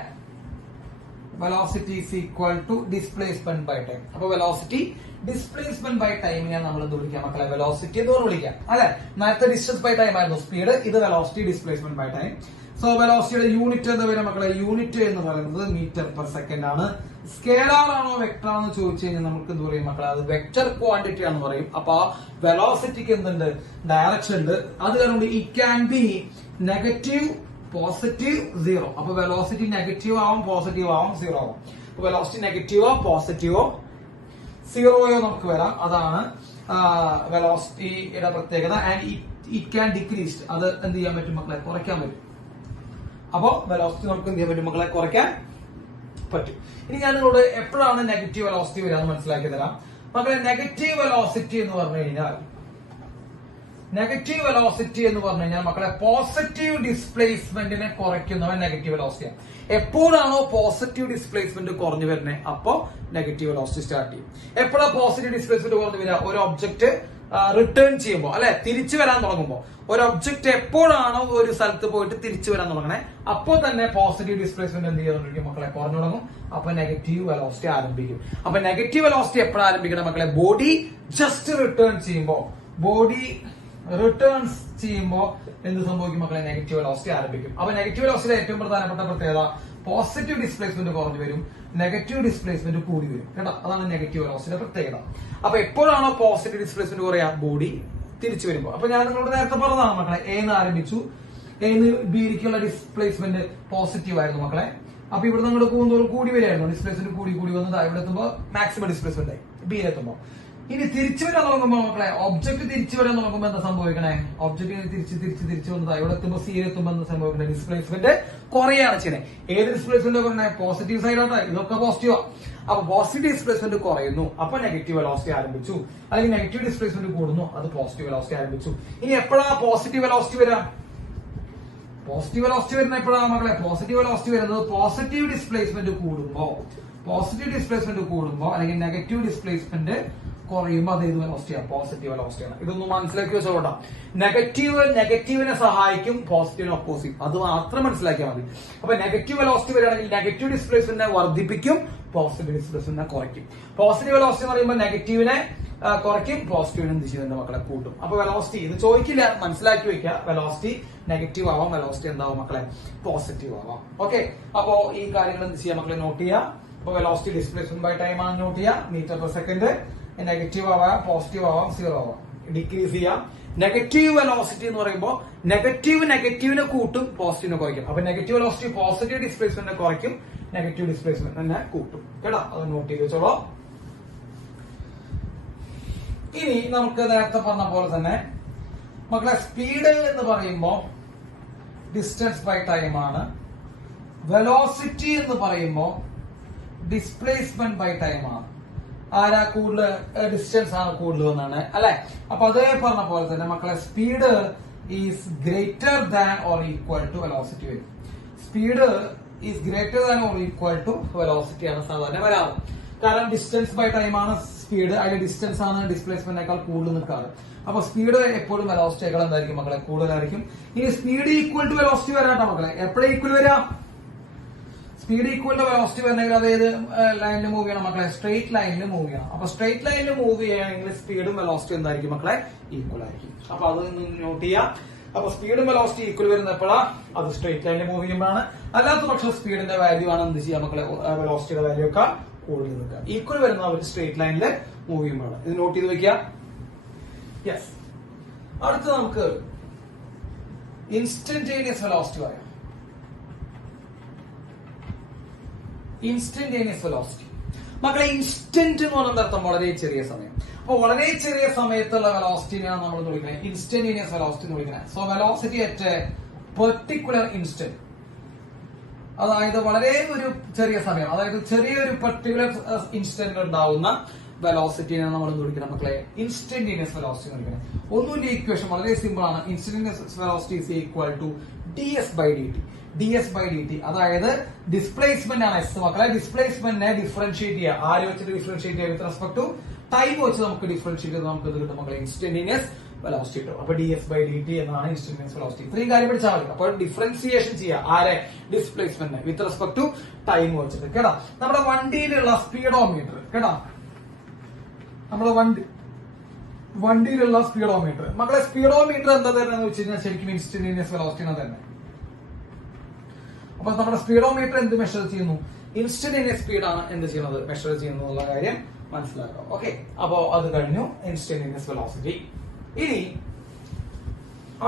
Velocity is equal to displacement by time. അപ്പൊ വെലോസിറ്റി ഡിസ്പ്ലേസ്മെന്റ് ബൈ ടൈമിനെ നമ്മൾ എന്ത് വിളിക്കാം മക്കളെ, വെലോസിറ്റി എന്ന് വിളിക്കാം, അല്ലെ. നേരത്തെ ഡിസ്റ്റൻസ് ബൈ ടൈം ആയിരുന്നു സ്പീഡ്, ഇത് velocity displacement by time. So വെലോസിറ്റിയുടെ യൂണിറ്റ് എന്താ വരും മക്കളെ, യൂണിറ്റ് എന്ന് പറയുന്നത് മീറ്റർ പെർ സെക്കൻഡ് ആണ്. സ്കേലാർ ആണോ വെക്ടർ ആണോ ചോദിച്ചു കഴിഞ്ഞാൽ നമുക്ക് എന്ത് പറയും മക്കളെ, അത് വെക്ടർ ക്വാണ്ടിറ്റി ആണെന്ന് പറയും. അപ്പൊ വെലോസിറ്റിക്ക് എന്തുണ്ട്, ഡയറക്ഷൻ ഉണ്ട്. അത് കാരണം it can be negative, positive, zero. അപ്പൊ വെലോസിറ്റി നെഗറ്റീവ് ആവും, പോസിറ്റീവ് ആവും, സീറോ ആവും. അപ്പൊ വെലോസിറ്റി നെഗറ്റീവോ പോസിറ്റീവോ സീറോയോ നമുക്ക് വരാം. അതാണ് വെലോസിറ്റിയുടെ പ്രത്യേകത. ആൻഡ് ഇറ്റ് ക്യാൻ ഡിക്രീസ്, അത് എന്ത് ചെയ്യാൻ പറ്റും മക്കളെ, കുറയ്ക്കാൻ പറ്റും. അപ്പോ വെലോസിറ്റി നമുക്ക് എന്ത് ചെയ്യാൻ പറ്റും മക്കളെ, കുറയ്ക്കാൻ പറ്റും. ഇനി ഞാൻ നിങ്ങളോട് എപ്പോഴാണ് നെഗറ്റീവ് വെലോസിറ്റി വരാന്ന് മനസ്സിലാക്കി തരാം മക്കളെ. നെഗറ്റീവ് വെലോസിറ്റി എന്ന് പറഞ്ഞു കഴിഞ്ഞാൽ മക്കളെ പോസിറ്റീവ് ഡിസ്പ്ലേസ്മെന്റിനെ കുറയ്ക്കുന്നവൻ നെഗറ്റീവ് വെലോസിറ്റിയാണ്. എപ്പോഴാണോ പോസിറ്റീവ് ഡിസ്പ്ലേസ്മെന്റ് കുറഞ്ഞു വരുന്നത്, അപ്പോ നെഗറ്റീവ് വെലോസിറ്റി സ്റ്റാർട്ട് ചെയ്യും. എപ്പോഴാണ് പോസിറ്റീവ് ഡിസ്പ്ലേസ്മെന്റ് കുറഞ്ഞു വരിക, ഒരു ഒബ്ജക്ട് റിട്ടേൺ ചെയ്യുമ്പോൾ, അല്ലെ, തിരിച്ചു വരാൻ തുടങ്ങുമ്പോൾ. ഒരു ഒബ്ജക്ട് എപ്പോഴാണോ ഒരു സ്ഥലത്ത് പോയിട്ട് തിരിച്ചു വരാൻ തുടങ്ങണേ, അപ്പോൾ തന്നെ പോസിറ്റീവ് ഡിസ്പ്ലേസ്മെന്റ് എന്ത് ചെയ്തോണ്ടിരിക്കും മക്കളെ, കുറഞ്ഞു തുടങ്ങും. അപ്പൊ നെഗറ്റീവ് വെലോസിറ്റി ആരംഭിക്കും. അപ്പൊ നെഗറ്റീവ് വെലോസിറ്റി എപ്പോഴാണ് ആരംഭിക്കണം മക്കളെ, ബോഡി ജസ്റ്റ് റിട്ടേൺ ചെയ്യുമ്പോൾ, എന്ത് സംഭവിക്കും മക്കളെ, നെഗറ്റീവ് വെലോസിറ്റി ആരംഭിക്കും. അപ്പൊ നെഗറ്റീവ് വെലോസിറ്റിയുടെ ഏറ്റവും പ്രധാനപ്പെട്ട പ്രത്യേകത, പോസിറ്റീവ് ഡിസ്പ്ലേസ്മെന്റ് കുറഞ്ഞു വരും, നെഗറ്റീവ് ഡിസ്പ്ലേസ്മെന്റ് കൂടി വരും. കേട്ടോ, അതാണ് നെഗറ്റീവ് വെലോസിറ്റിയുടെ പ്രത്യേകത. അപ്പൊ എപ്പോഴാണോ പോസിറ്റീവ് ഡിസ്പ്ലേസ്മെന്റ് കുറയാ, ബോഡി തിരിച്ചു വരുമ്പോൾ. അപ്പൊ ഞാൻ നിങ്ങളോട് നേരത്തെ പറഞ്ഞതാണ് മക്കളെ, എന്ന് ആരംഭിച്ചു, എന്ന് ബിയിലേക്കുള്ള ഡിസ്പ്ലേസ്മെന്റ് പോസിറ്റീവ് ആയിരുന്നു മക്കളെ. അപ്പൊ ഇവിടെ നിങ്ങൾ പോകുന്നതോറും കൂടി വരികയായിരുന്നു, ഡിസ്പ്ലേസ്മെന്റ് കൂടി വന്നത് ഇവിടെ എത്തുമ്പോൾ മാക്സിമം ഡിസ്പ്ലേസ്മെന്റ് ആയി ബിയിലെത്തുമ്പോൾ. ഇനി തിരിച്ചു വരാൻ തുടങ്ങുമ്പോ മക്കളെ, ഒബ്ജക്ട് തിരിച്ചു വരാൻ തുടങ്ങുമ്പോൾ എന്താ സംഭവിക്കണേ, ഒബ്ജക്ട് തിരിച്ചു വന്നത് ഇവിടെ എത്തുമ്പോൾ സിയിലെത്തുമ്പോൾ എന്താ സംഭവിക്കണേ, ഡിസ്പ്ലേസ്മെന്റ് കുറയാണ് ചെയ്യുന്നത്. ഏത് ഡിസ്പ്ലേസ്മെന്റ് കുറഞ്ഞ, പോസിറ്റീവ് സൈഡോട്ട്, ഇതൊക്കെ പോസിറ്റീവാ. അപ്പൊ പോസിറ്റീവ് ഡിസ്പ്ലേസ്മെന്റ് കുറയുന്നു, അപ്പൊ നെഗറ്റീവ് വെലോസിറ്റി ആരംഭിച്ചു. അല്ലെങ്കിൽ നെഗറ്റീവ് ഡിസ്പ്ലേസ്മെന്റ് കൂടുന്നു, അത് പോസിറ്റീവ് വെലോസിറ്റി ആരംഭിച്ചു. ഇനി എപ്പോഴാണ് പോസിറ്റീവ് വെലോസിറ്റി വരാം, പോസിറ്റീവ് വെലോസിറ്റി വരുന്ന എപ്പോഴാണ് മക്കളെ, പോസിറ്റീവ് വെലോസിറ്റി വരുന്നത് പോസിറ്റീവ് ഡിസ്പ്ലേസ്മെന്റ് കൂടുമ്പോ, അല്ലെങ്കിൽ നെഗറ്റീവ് ഡിസ്പ്ലേസ്മെന്റ് കുറയുമ്പോൾ അത് ഏത് വെലോസിറ്റിയാണ്, പോസിറ്റീവ് വെലോസിറ്റിയാണ്. ഇതൊന്നും മനസ്സിലാക്കി വെച്ചോട്ടാ. നെഗറ്റീവിനെ സഹായിക്കും, പോസിറ്റീവിനെ ഒപ്പോസിറ്റ്, അത് മാത്രം മനസ്സിലാക്കിയാൽ മതി. അപ്പൊ നെഗറ്റീവ് വെലോസിറ്റി വരികയാണെങ്കിൽ നെഗറ്റീവ് ഡിസ്പ്ലേസ്മെന്റിനെ വർദ്ധിപ്പിക്കും, പോസിറ്റീവ് ഡിസ്പ്ലേസ്മെന്റിനെ കുറയ്ക്കും. പോസിറ്റീവ് വെലോസിറ്റി എന്ന് പറയുമ്പോൾ നെഗറ്റീവിനെ കുറയ്ക്കും, പോസിറ്റീവിന് എന്ത് ചെയ്യുന്നുണ്ട് മക്കളെ കൂട്ടും. അപ്പൊ വെലോസിറ്റി ഇത് ചോദിക്കില്ല, മനസ്സിലാക്കി വെക്കുക. വെലോസിറ്റി നെഗറ്റീവ് ആവാം, വെലോസിറ്റി എന്താവും മക്കളെ പോസിറ്റീവ് ആവാം. ഓക്കെ, അപ്പോ ഈ കാര്യങ്ങൾ എന്ത് ചെയ്യാം മക്കളെ നോട്ട് ചെയ്യാം. അപ്പൊ വെലോസിറ്റി ഡിസ്പ്ലേസ്മെന്റ് ബൈ ടൈം ആണ് നോട്ട് ചെയ്യാം. Metre per second. നെഗറ്റീവ് ആവാം, പോസിറ്റീവ് ആവാം, സീറോ ആവാം. ഡിക്രീസ് ചെയ്യാം. നെഗറ്റീവ് വെലോസിറ്റി എന്ന് പറയുമ്പോൾ നെഗറ്റീവിനെ കൂട്ടും, പോസിറ്റീവിനെ കുറയ്ക്കും. അപ്പൊ നെഗറ്റീവ് വെലോസിറ്റി പോസിറ്റീവ് ഡിസ്പ്ലേസ്മെന്റിനെ കുറയ്ക്കും, നെഗറ്റീവ് ഡിസ്പ്ലേസ്മെന്റ് തന്നെ കൂട്ടും. കേട്ടോ, അത് നോട്ട് ചെയ്ത് വെച്ചോളൂ. ഇനി നമുക്ക് നേരത്തെ പറഞ്ഞ പോലെ തന്നെ മക്കളെ സ്പീഡ് എന്ന് പറയുമ്പോൾ ഡിസ്റ്റൻസ് ബൈ ടൈം ആണ്. വെലോസിറ്റി എന്ന് പറയുമ്പോൾ ഡിസ്പ്ലേസ്മെന്റ് ബൈ ടൈം ആണ്. ആരാ കൂടുതൽ? ഡിസ്റ്റൻസ് ആണ് കൂടുതൽ എന്നാണ് അല്ലെ. അപ്പൊ അതേ പറഞ്ഞ പോലെ തന്നെ മക്കളെ speed is greater than or equal to velocity വരും. Speed is greater than or equal to velocity ആണ് സാധാരണ വരാറ്. കാരണം ഡിസ്റ്റൻസ് ബൈ ടൈം ആണ് സ്പീഡ്, അതിന്റെ ഡിസ്റ്റൻസ് ആണ് ഡിസ്പ്ലേസ്മെന്റിനേക്കാൾ കൂടുതൽ നിൽക്കാറ്. അപ്പൊ സ്പീഡ് എപ്പോഴും വെലോസിറ്റിയേക്കാൾ എന്തായിരിക്കും മക്കളെ കൂടുതലായിരിക്കും. ഇനി സ്പീഡ് ഈക്വൽ ടു വെലോസിറ്റി വരാട്ടോ മക്കളെ. എപ്പോഴും ഈക്വൽ വരാ? സ്പീഡ് ഈക്വൽ ടു വെലോസിറ്റി വരണമെങ്കിൽ അതായത് ലൈനിൽ മൂവ് ചെയ്യണം മക്കളെ, സ്ട്രെയിറ്റ് ലൈനിൽ മൂവ് ചെയ്യണം. അപ്പൊ സ്ട്രെയിറ്റ് ലൈനിൽ മൂവ് ചെയ്യണമെങ്കിൽ സ്പീഡും വെലോസിറ്റി എന്തായിരിക്കും മക്കളെ? ഈക്വൽ ആയിരിക്കും. അപ്പൊ അത് നോട്ട് ചെയ്യാം. അപ്പൊ സ്പീഡും വെലോസിറ്റി ഈക്വൽ വരുന്ന എപ്പോഴാ? അത് സ്ട്രെയിറ്റ് ലൈനിൽ മൂവ് ചെയ്യുമ്പോഴാണ്. അല്ലാത്ത പക്ഷം സ്പീഡിന്റെ വാല്യൂ ആണ് എന്ത് ചെയ്യാം മക്കളെ? വെലോസിറ്റിയുടെ വാല്യൂ ഒക്കെ കൂടുതൽ നിൽക്കുക. ഈക്വൽ വരുന്ന അവർ സ്ട്രെയിറ്റ് ലൈനിൽ മൂവ് ചെയ്യുമ്പോഴാണ്. ഇത് നോട്ട് ചെയ്ത് വെക്കുക. യെസ്. അടുത്ത നമുക്ക് ഇൻസ്റ്റന്റേനിയസ് വെലോസിറ്റി പറയാം. ഇൻസ്റ്റന്റേനിയസ് വെലോസിറ്റി മക്കളെ, ഇൻസ്റ്റന്റ് എന്ന് പറയുന്ന അർത്ഥം വളരെ ചെറിയ സമയം. അപ്പൊ വളരെ ചെറിയ സമയത്തുള്ള വെലോസിറ്റിനെയാണ് നമ്മൾ വിളിക്കുന്നത് ഇൻസ്റ്റന്റേനിയസ് വെലോസിറ്റി എന്ന് വിളിക്കുന്നത്. So velocity at A particular instant, അതായത് വളരെ ഒരു ചെറിയ സമയം, അതായത് ചെറിയൊരു പെർട്ടിക്കുലർ ഇൻസ്റ്റന്റ് ഉണ്ടാവുന്ന വെലോസിറ്റിയാണ് നമ്മൾ വിളിക്കുന്നത് മക്കളെ ഇൻസ്റ്റന്റേനിയസ് വെലോസിറ്റി എന്ന് വിളിക്കുന്നത്. ഒന്നുമില്ല, ഇക്വേഷൻ വളരെ സിമ്പിൾ ആണ്. Instantaneous velocity is equal to ds by dt. അതായത് ഡിസ്പ്ലേസ്മെന്റ് ആണ് എസ് മക്കളെ. ഡിസ്പ്ലേസ്മെന്റിനെ ഡിഫറൻഷിയേറ്റ് ചെയ്യുക. ആര് വെച്ചിട്ട് ഡിഫറൻഷിയേറ്റ് ചെയ്യുക? വിത്ത് റെസ്പെക്ട് ടു ടൈം വെച്ച് നമുക്ക് ഡിഫറൻഷിയേറ്റ് ചെയ്ത് നമുക്ക് ഇത് കിട്ടും മക്കളെ ഇൻസ്റ്റന്റേനിയസ് വെലോസിറ്റി കിട്ടും. അപ്പൊ ds by dt എന്നാണ് ഇൻസ്റ്റന്റേനിയസ് വെലോസിറ്റി. ഇത്രയും കാര്യം പഠിച്ചാൽ മതി. അപ്പോൾ ഡിഫറൻസിയേഷൻ ചെയ്യുക ആരെ? Displacement with respect to time വെച്ചിട്ട്. കേട്ടോ, നമ്മുടെ വണ്ടിയിലുള്ള സ്പീഡോമീറ്റർ, കേട്ടോ, നമ്മുടെ വണ്ടിയിലുള്ള സ്പീഡോമീറ്റർ മക്കളെ, സ്പീഡോമീറ്റർ എന്താ തരുന്നത് വെച്ച് കഴിഞ്ഞാൽ ശരിക്കും ഇൻസ്റ്റന്റേനിയസ് വെലോസിറ്റിയാണ് തന്നെ. അപ്പൊ നമ്മുടെ സ്പീഡോമീറ്റർ എന്ത് മെഷർ ചെയ്യുന്നു? ഇൻസ്റ്റന്റേനിയസ് സ്പീഡാണ് എന്ത് ചെയ്യുന്നത്? മെഷർ ചെയ്യുന്നു എന്നുള്ള കാര്യം മനസ്സിലാക്കാം. ഓക്കെ, അപ്പോ അത് കഴിഞ്ഞു ഇൻസ്റ്റന്റേനിയസ് വെലോസിറ്റി. ഇനി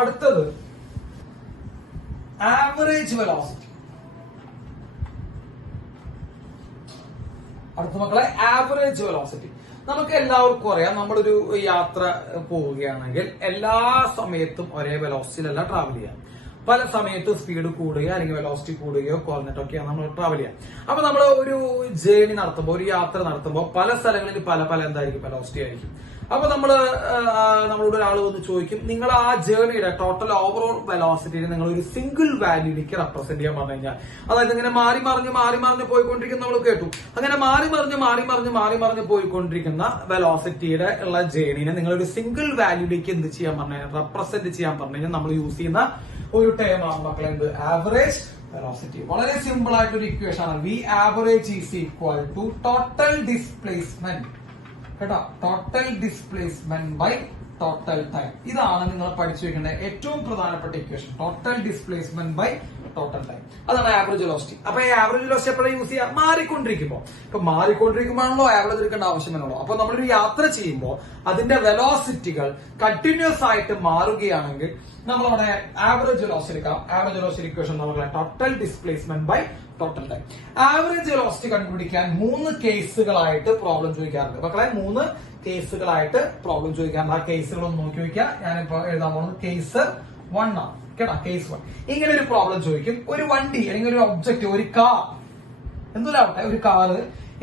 അടുത്തത് ആവറേജ് വെലോസിറ്റി. അടുത്ത മക്കളെ ആവറേജ് വെലോസിറ്റി. നമുക്ക് എല്ലാവർക്കും അറിയാം, നമ്മളൊരു യാത്ര പോവുകയാണെങ്കിൽ എല്ലാ സമയത്തും ഒരേ വെലോസിറ്റിയിലല്ല ട്രാവൽ ചെയ്യാം. പല സമയത്ത് സ്പീഡ് കൂടുകയോ അല്ലെങ്കിൽ വെലോസിറ്റി കൂടുകയോ കുറഞ്ഞിട്ടൊക്കെയാണ് നമ്മൾ ട്രാവൽ ചെയ്യാം. അപ്പൊ നമ്മൾ ഒരു ജേർണി നടത്തുമ്പോൾ, ഒരു യാത്ര നടത്തുമ്പോൾ പല സ്ഥലങ്ങളിൽ പല എന്തായിരിക്കും? വെലോസിറ്റി ആയിരിക്കും. അപ്പൊ നമ്മളോട് ഒരാൾ വന്ന് ചോദിക്കും, നിങ്ങൾ ആ ജേർണിയുടെ ടോട്ടൽ ഓവറോൾ വെലോസിറ്റിയെ നിങ്ങൾ ഒരു സിംഗിൾ വാല്യൂലേക്ക് റെപ്രസെന്റ് ചെയ്യാൻ പറഞ്ഞു കഴിഞ്ഞാൽ, അതായത് ഇങ്ങനെ മാറി മറിഞ്ഞ് പോയിക്കൊണ്ടിരിക്കുന്ന നമ്മൾ കേട്ടു. അങ്ങനെ മാറി മറിഞ്ഞ് പോയിക്കൊണ്ടിരിക്കുന്ന വെലോസിറ്റിയുടെ ഉള്ള ജേർണിനെ നിങ്ങൾ ഒരു സിംഗിൾ വാല്യൂലേക്ക് എന്ത് ചെയ്യാൻ പറഞ്ഞു കഴിഞ്ഞാൽ? റെപ്രസെന്റ് ചെയ്യാൻ പറഞ്ഞു കഴിഞ്ഞാൽ നമ്മൾ യൂസ് ചെയ്യുന്ന ഒരു ടേം ആണ് മക്കളെ എന്ത്? Average velocity. വളരെ സിമ്പിൾ ആയിട്ടൊരു ഇക്വേഷൻ ആണ്. V average is equal to total displacement, കേട്ടോ, total displacement by total time. ഇതാണ് നിങ്ങൾ പഠിച്ചു വെക്കേണ്ട ഏറ്റവും പ്രധാനപ്പെട്ട equation. Total displacement by total time, അതാണ് ആവറേജ് വെലോസിറ്റി. അപ്പൊ ഈ ആവറേജ് വെലോസിറ്റി എപ്പോഴാണ് യൂസ് ചെയ്യുക? മാറിക്കൊണ്ടിരിക്കുമ്പോഴാണല്ലോ ആവറേജ് എടുക്കേണ്ട ആവശ്യമുള്ളൂ. അപ്പൊ നമ്മളൊരു യാത്ര ചെയ്യുമ്പോൾ അതിന്റെ വെലോസിറ്റികൾ കണ്ടിന്യൂസ് ആയിട്ട് മാറുകയാണെങ്കിൽ നമ്മളവിടെ ആവറേജ് വെലോസിറ്റി എടുക്കാം. ആവറേജ് വെലോസിറ്റി ഇക്വേഷൻ നമ്മളെ total displacement by total time. Average velocity കണ്ടുപിടിക്കാൻ 3 കേസുകളായിട്ട് പ്രോബ്ലം ചോദിക്കാറുണ്ട് മക്കളെ. 3 കേസുകളായിട്ട് പ്രോബ്ലം ചോദിക്കാറുണ്ട്. ആ കേസുകളൊന്ന് നോക്കി വയ്ക്കുക. ഞാനിപ്പോ എഴുതാൻ പോകുന്നത് കേസ് 1 ആണ്, കേട്ടോ. കേസ് 1 ഇങ്ങനെ ഒരു പ്രോബ്ലം ചോദിക്കും. ഒരു വണ്ടി അല്ലെങ്കിൽ ഒരു ഒബ്ജക്ട്, ഒരു കാർ, എന്തൊരാവട്ടെ, ഒരു കാറ്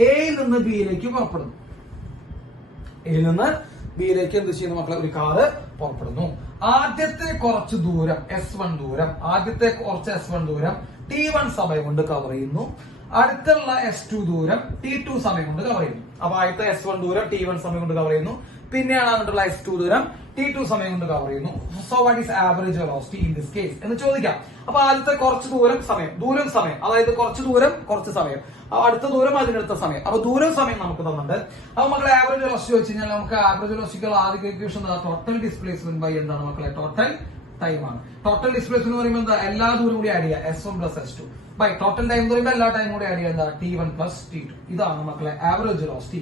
എയിൽ നിന്ന് ബിയിലേക്ക് പുറപ്പെടുന്നു. എയിൽ നിന്ന് ബിയിലേക്ക് എന്ത് ചെയ്യുന്നു മക്കളെ? ഒരു കാറ് പുറപ്പെടുന്നു. ആദ്യത്തെ കുറച്ച് ദൂരം S1 ദൂരം, ആദ്യത്തെ കുറച്ച് S1 ദൂരം T1 സമയം കൊണ്ട് കവർ ചെയ്യുന്നു. അടുത്തുള്ള S2 ദൂരം T2 സമയം കൊണ്ട് കവർ ചെയ്യുന്നു. അപ്പൊ ആദ്യത്തെ S1 ദൂരം T1 സമയം കൊണ്ട് കവർ ചെയ്യുന്നു. പിന്നെയാണ് അങ്ങോട്ടുള്ള S2 ദൂരം T2 സമയം കൊണ്ട് കവർ ചെയ്യുന്നു. So what is average velocity in this case എന്ന് ചോദിക്കാം. അപ്പൊ ആദ്യത്തെ കുറച്ച് ദൂരം സമയം അതായത് കുറച്ച് ദൂരം കുറച്ച് സമയം, അടുത്ത ദൂരം അതിനടുത്ത സമയം. അപ്പൊ ദൂരം സമയം നമുക്ക് തന്നിട്ടുണ്ട്. അപ്പൊ മക്കളെ ആവറേജ് വെലോസിറ്റി വെച്ച് കഴിഞ്ഞാൽ നമുക്ക് ആവറേജ് വെലോസിറ്റിക്കുള്ള ആദ്യ ഇക്വേഷൻ ടോട്ടൽ ഡിസ്പ്ലേസ്മെന്റ് ബൈ എന്താണ് മക്കളെ ടോട്ടൽ ടൈം ആണ്. ടോട്ടൽ ഡിസ്പ്ലേസ്മെന്റ് എന്ന് പറയുമ്പോൾ എന്താ എല്ലാ ദൂരം കൂടി ആഡ് ചെയ്യുക S1 plus S2 by total time എന്ന് പറയുമ്പോൾ എല്ലാ ടൈം കൂടി ആഡ് ചെയ്യുക എന്താ T1 പ്ലസ് T2. ഇതാണ് മക്കളെ ആവറേജ് വെലോസിറ്റി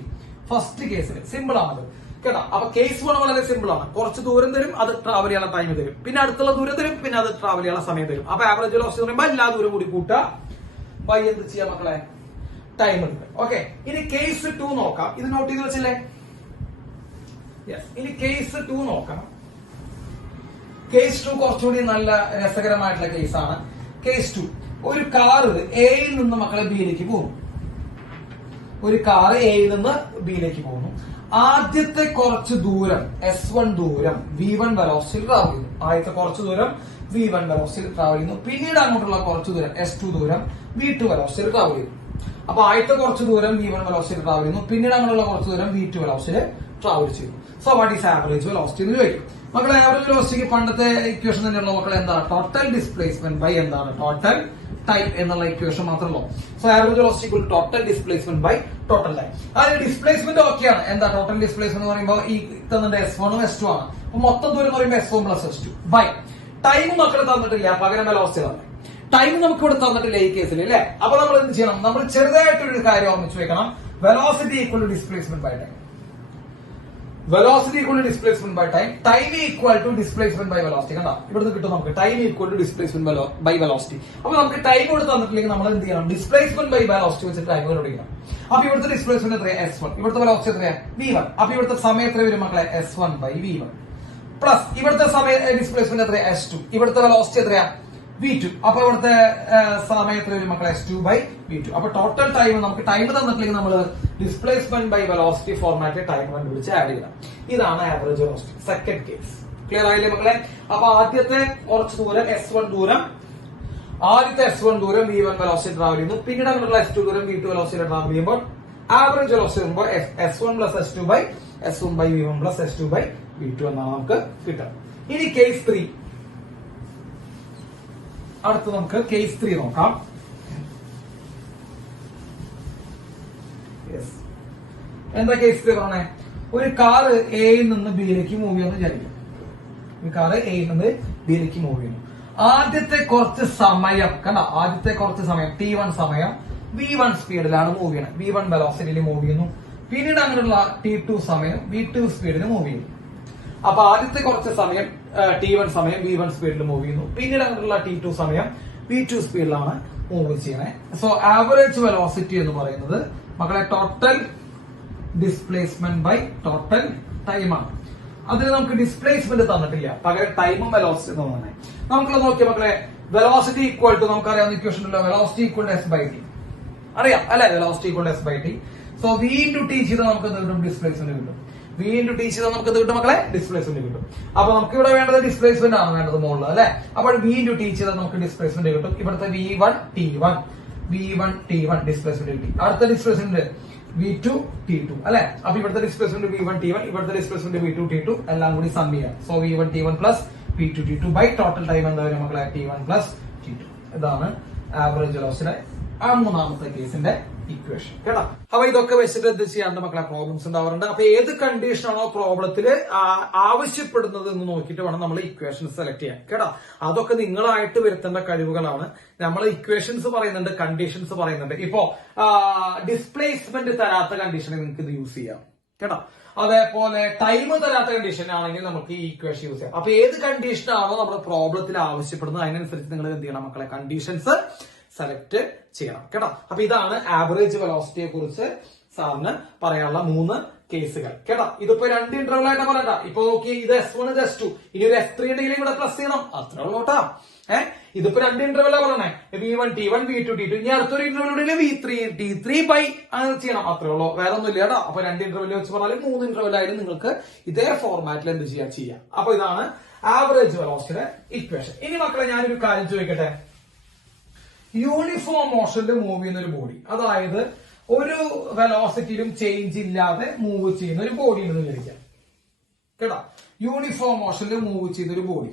ഫസ്റ്റ് കേസിൽ. സിമ്പിൾ ആണത് കേട്ടോ. അപ്പൊ കേസ് 1 വളരെ സിമ്പിൾ ആണ്. കുറച്ച് ദൂരം തരും, അത് ട്രാവൽ ചെയ്യാനുള്ള ടൈം തരും, പിന്നെ അടുത്തുള്ള ദൂരം തരും, പിന്നെ അത് ട്രാവൽ ചെയ്യാനുള്ള സമയം തരും. അപ്പൊ ആവറേജ് വെലോസിറ്റി എന്ന് പറയുമ്പോൾ എല്ലാ ദൂരം കൂടി കൂട്ടുക ബൈ എന്ത് ചെയ്യാം മക്കളെ ടൈം ഉണ്ട്. ഓക്കെ, ഇനി കേസ് 2 നോക്കാം. ഇത് നോട്ട് ചെയ്ത് വെച്ചില്ലേ? ഇനി കേസ് 2 നോക്കാം. കേസ് 2 കുറച്ചുകൂടി നല്ല രസകരമായിട്ടുള്ള കേസാണ്. കേസ് 2, ഒരു കാറ് എയിൽ നിന്ന് മക്കളെ ബിയിലേക്ക് പോകുന്നു. ഒരു കാറ് എയിൽ നിന്ന് ബിയിലേക്ക് പോകുന്നു. ആദ്യത്തെ കുറച്ച് ദൂരം S1 ദൂരം V1 വെലോസിറ്റിയിൽ ട്രാവൽ ചെയ്യുന്നു. ആദ്യത്തെ കുറച്ച് ദൂരം V1 വെലോസിറ്റിയിൽ ട്രാവൽ ചെയ്യുന്നു. പിന്നീട് അങ്ങോട്ടുള്ള കുറച്ച് ദൂരം S2 ദൂരം V2 വെലോസിറ്റിയിൽ ട്രാവൽ ചെയ്യുന്നു. അപ്പൊ ആദ്യത്തെ കുറച്ച് ദൂരം V1 വെലോസിറ്റിയിൽ ട്രാവൽ ചെയ്യുന്നു. പിന്നീട് അങ്ങനെയുള്ള കുറച്ച് ദൂരം V2 വെലോസിറ്റിയിൽ ട്രാവൽ ചെയ്യുന്നു. So what is average velocity എന്ന് ചോദിക്കും. മക്കളെ ആവറേജ് വെലോസിറ്റിക്ക് പണ്ടത്തെ ഇക്വേഷൻ തന്നെയുള്ള മക്കളെ എന്താ ടോട്ടൽ ഡിസ്പ്ലേസ്മെന്റ് ബൈ എന്താണ് ടോട്ടൽ ടൈം എന്നുള്ള ഇക്വേഷൻ മാത്രമല്ലോ. So average velocity total displacement by total time. അതിന് ഡിസ്പ്ലേസ്മെന്റ് ഓക്കെയാണ്. എന്താ ടോട്ടൽ ഡിസ്പ്ലേസ്മെന്റ് എന്ന് പറയുമ്പോൾ ഈ തന്നിട്ട് S1 ഉം S2 ആണ്. അപ്പൊ മൊത്തം ദൂരം എന്ന് പറയുമ്പോൾ S1 plus S2 by time മക്കളെ തന്നിട്ടില്ല, പകരം വെലോസിറ്റി തന്നെ. ടൈം നമുക്ക് ഇവിടെ തന്നിട്ടില്ല ഈ കേസിൽ അല്ലെ. അപ്പൊ നമ്മൾ എന്ത് ചെയ്യണം? നമ്മൾ ചെറുതായിട്ടൊരു കാര്യം ഓർമ്മിച്ച് വെക്കണം. Velocity equal to displacement by time. Velocity equal to displacement by time. Time equal to displacement by velocity. കണ്ടോ ഇവിടുന്ന് കിട്ടും നമുക്ക് time equal to displacement by velocity. അപ്പൊ നമുക്ക് ടൈം ഇവിടെ തന്നിട്ടില്ലെങ്കിൽ നമ്മൾ എന്ത് ചെയ്യണം? ഡിസ്പ്ലേസ്മെന്റ് ബൈ വെലോസിറ്റി വെച്ചിട്ട് ടൈം കണ്ടുപിടിക്കണം. അപ്പൊ ഇവിടുത്തെ ഡിസ്പ്ലേസ്മെന്റ് എത്രയാ? S1. ഇവിടുത്തെ വെലോസിറ്റി എത്രയാ? V1. അപ്പൊ ഇവിടുത്തെ സമയം എത്ര വരും മക്കളെ? S1 ബൈ V1 പ്ലസ് ഇവിടുത്തെ സമയ ഡിസ്പ്ലേസ്മെന്റ് എത്രയാ? S2. ഇവിടുത്തെ വെലോസിറ്റി എത്രയാ? V2. അപ്പൊ ഇവിടുത്തെ സമയം എത്ര വരും മക്കളെ? S2 by V2. അപ്പൊ ടോട്ടൽ ടൈം നമുക്ക് ടൈം തന്നിട്ടില്ലെങ്കിൽ നമ്മൾ ഡിസ്പ്ലേസ്മെന്റ് ബൈ വെലോസിറ്റി ഫോർമാറ്റിൽ ടൈം കണ്ടുപിടിച്ച് ആഡ് ചെയ്യണം. ഇതാണ് average velocity. Second case clear ആയില്ലേ മക്കളെ? അപ്പൊ ആദ്യത്തെ കുറച്ച് ദൂരം S1 ദൂരം V1 വെലോസിറ്റി ട്രാവൽ ചെയ്യുന്നു. പിന്നീട് അങ്ങോട്ടുള്ള S2 ദൂരം V2 വെലോസിറ്റി ട്രാവൽ ചെയ്യുമ്പോൾ ആവറേജ് വെലോസിറ്റി വരുമ്പോൾ S1 plus S2 by S1 by V1 plus S2 by V2 എന്നാണ് നമുക്ക് കിട്ടുക. ഇനി കേസ് 3. അടുത്ത് നമുക്ക് കേസ് 3 നോക്കാം. എന്താ കേസ് 3 പറഞ്ഞേ? ഒരു കാറ് എയിൽ നിന്ന് ബിയിലേക്ക് മൂവ് ചെയ്യുന്നു വിചാരിക്കും. ഒരു കാറ് എയിൽ നിന്ന് ബിയിലേക്ക് മൂവ് ചെയ്യുന്നു. ആദ്യത്തെ കുറച്ച് സമയം കണ്ട, ആദ്യത്തെ കുറച്ച് സമയം T1 സമയം V1 സ്പീഡിലാണ് മൂവ് ചെയ്യണം. V1 വെലോസിറ്റിയിൽ മൂവ് ചെയ്യുന്നു. പിന്നീട് അങ്ങനെയുള്ള T2 സമയം V2 സ്പീഡിൽ മൂവ് ചെയ്യുന്നു. അപ്പൊ ആദ്യത്തെ കുറച്ച് സമയം T1 സമയം V1 സ്പീഡിൽ മൂവ് ചെയ്യുന്നു. പിന്നീട് അങ്ങനെയുള്ള T2 സമയം V2 സ്പീഡിലാണ് മൂവ് ചെയ്യണേ. സോ ആവറേജ് വെലോസിറ്റി എന്ന് പറയുന്നത് മക്കളെ total displacement by total time ആണ്. അതിന് നമുക്ക് ഡിസ്പ്ലേസ്മെന്റ് തന്നിട്ടില്ല, പകരം ടൈമും വെലോസിറ്റി തന്നെ. നമുക്കുള്ള നോക്കിയ മക്കളെ വെലോസിറ്റി ഈക്വൽ ടു നമുക്കറിയാവുന്ന ഇക്വേഷൻ ഉണ്ടല്ലോ, velocity equal to S by T അറിയാം അല്ലെ? Velocity equal to S by T. So V into T ചെയ്താൽ നമുക്ക് എന്ത് കിട്ടും? ഡിസ്പ്ലേസ്മെന്റ് കിട്ടും. V ഇൻടു T ചെയ്താൽ നമുക്ക് എന്ത് കിട്ടും മക്കളെ? ഡിസ്പ്ലേസ്മെന്റ് കിട്ടും. അപ്പൊ നമുക്ക് ഇവിടെ വേണ്ടത് ഡിസ്പ്ലേസ്മെന്റ് ആണ് വേണ്ടത് മുകളിൽ അല്ലെ. അപ്പോൾ V ഇൻടു T ചെയ്താൽ നമുക്ക് ഡിസ്പ്ലേസ്മെന്റ് കിട്ടും. ഇവിടുത്തെ V1 T1 ഡിസ്പ്ലേസ്മെന്റ് കിട്ടി. അടുത്ത ഡിസ്പ്ലേസ്മെന്റ് V2 T2 അല്ലെ. അപ്പൊ ഇവിടുത്തെ ഡിസ്പ്ലേസ്മെന്റ് V1 T1, ഇവിടുത്തെ ഡിസ്പ്ലേസ്മെന്റ് V2 T2 എല്ലാം കൂടി സം ചെയ്യാം. So V1 T1 plus V2 T2 by total time എന്താ വരും മക്കളെ? T1 plus T2. ഇതാണ് ആവറേജ് വെലോസിറ്റിയുടെ ആ മൂന്നാമത്തെ കേസിന്റെ ഇക്വേഷൻ കേട്ടോ. അപ്പൊ ഇതൊക്കെ വെച്ചിട്ട് എന്ത് ചെയ്യാണ്ട് മക്കളെ പ്രോബ്ലംസ് ഉണ്ടാവാറുണ്ട്. അപ്പൊ ഏത് കണ്ടീഷനാണോ പ്രോബ്ലത്തില് ആവശ്യപ്പെടുന്നത് എന്ന് നോക്കിയിട്ട് വേണം നമ്മൾ ഇക്വേഷൻസ് സെലക്ട് ചെയ്യാൻ കേട്ടോ. അതൊക്കെ നിങ്ങളായിട്ട് വരുത്തേണ്ട കഴിവുകളാണ്. നമ്മൾ ഇക്വേഷൻസ് പറയുന്നുണ്ട്, കണ്ടീഷൻസ് പറയുന്നുണ്ട്. ഇപ്പോ ഡിസ്പ്ലേസ്മെന്റ് തരാത്ത കണ്ടീഷനിൽ നിങ്ങൾക്ക് ഇത് യൂസ് ചെയ്യാം കേട്ടോ. അതേപോലെ ടൈം തരാത്ത കണ്ടീഷൻ ആണെങ്കിൽ നമുക്ക് ഈ ഇക്വേഷൻ യൂസ് ചെയ്യാം. അപ്പൊ ഏത് കണ്ടീഷനാണോ നമ്മുടെ പ്രോബ്ലത്തിൽ ആവശ്യപ്പെടുന്നത് അതിനനുസരിച്ച് നിങ്ങൾ എന്ത് ചെയ്യണം മക്കളെ? കണ്ടീഷൻസ് സെലക്ട് ചെയ്യണം കേട്ടോ. അപ്പൊ ഇതാണ് ആവറേജ് വെലോസിറ്റിയെ കുറിച്ച് സാറിന് പറയാനുള്ള 3 കേസുകൾ കേട്ടോ. ഇതിപ്പോ 2 ഇന്റർവൽ ആയിട്ട് പറയണ്ട. ഇപ്പൊ നോക്കി ഇത് S1 ഇത് S2, ഇനി ഒരു S3 ഉണ്ടെങ്കിൽ ഇവിടെ പ്ലസ് ചെയ്യണം, അത്രേ ഉള്ളൂ കേട്ടോ. ഇതിപ്പോ 2 ഇന്റർവെല്ലാം പറഞ്ഞേ, V1 T1 V2 T2. ഇനി അടുത്തൊരു ഇന്റർവെൽ V3 T3 ബൈ അങ്ങനെ ചെയ്യണം, അത്രേ ഉള്ളൂ, വേറെ ഒന്നുമില്ല കേട്ടോ. അപ്പൊ 2 ഇന്റർവെൽ വെച്ച് പറഞ്ഞാലും 3 ഇന്റർവെൽ ആയാലും നിങ്ങൾക്ക് ഇതേ ഫോർമാറ്റിൽ എന്ത് ചെയ്യാം. അപ്പൊ ഇതാണ് ആവറേജ് വെലോസിറ്റിയുടെ ഇക്വേഷൻ. ഇനി മക്കളെ ഞാനൊരു കാര്യം ചോദിക്കട്ടെ. യൂണിഫോം മോഷനിൽ മൂവ് ചെയ്യുന്ന ഒരു ബോഡി, അതായത് ഒരു വെലോസിറ്റിയിലും ചേഞ്ച് ഇല്ലാതെ മൂവ് ചെയ്യുന്ന ഒരു ബോഡി എന്ന് വിചാരിക്കാം കേട്ടോ. യൂണിഫോം മോഷനിൽ മൂവ് ചെയ്യുന്ന ഒരു ബോഡി.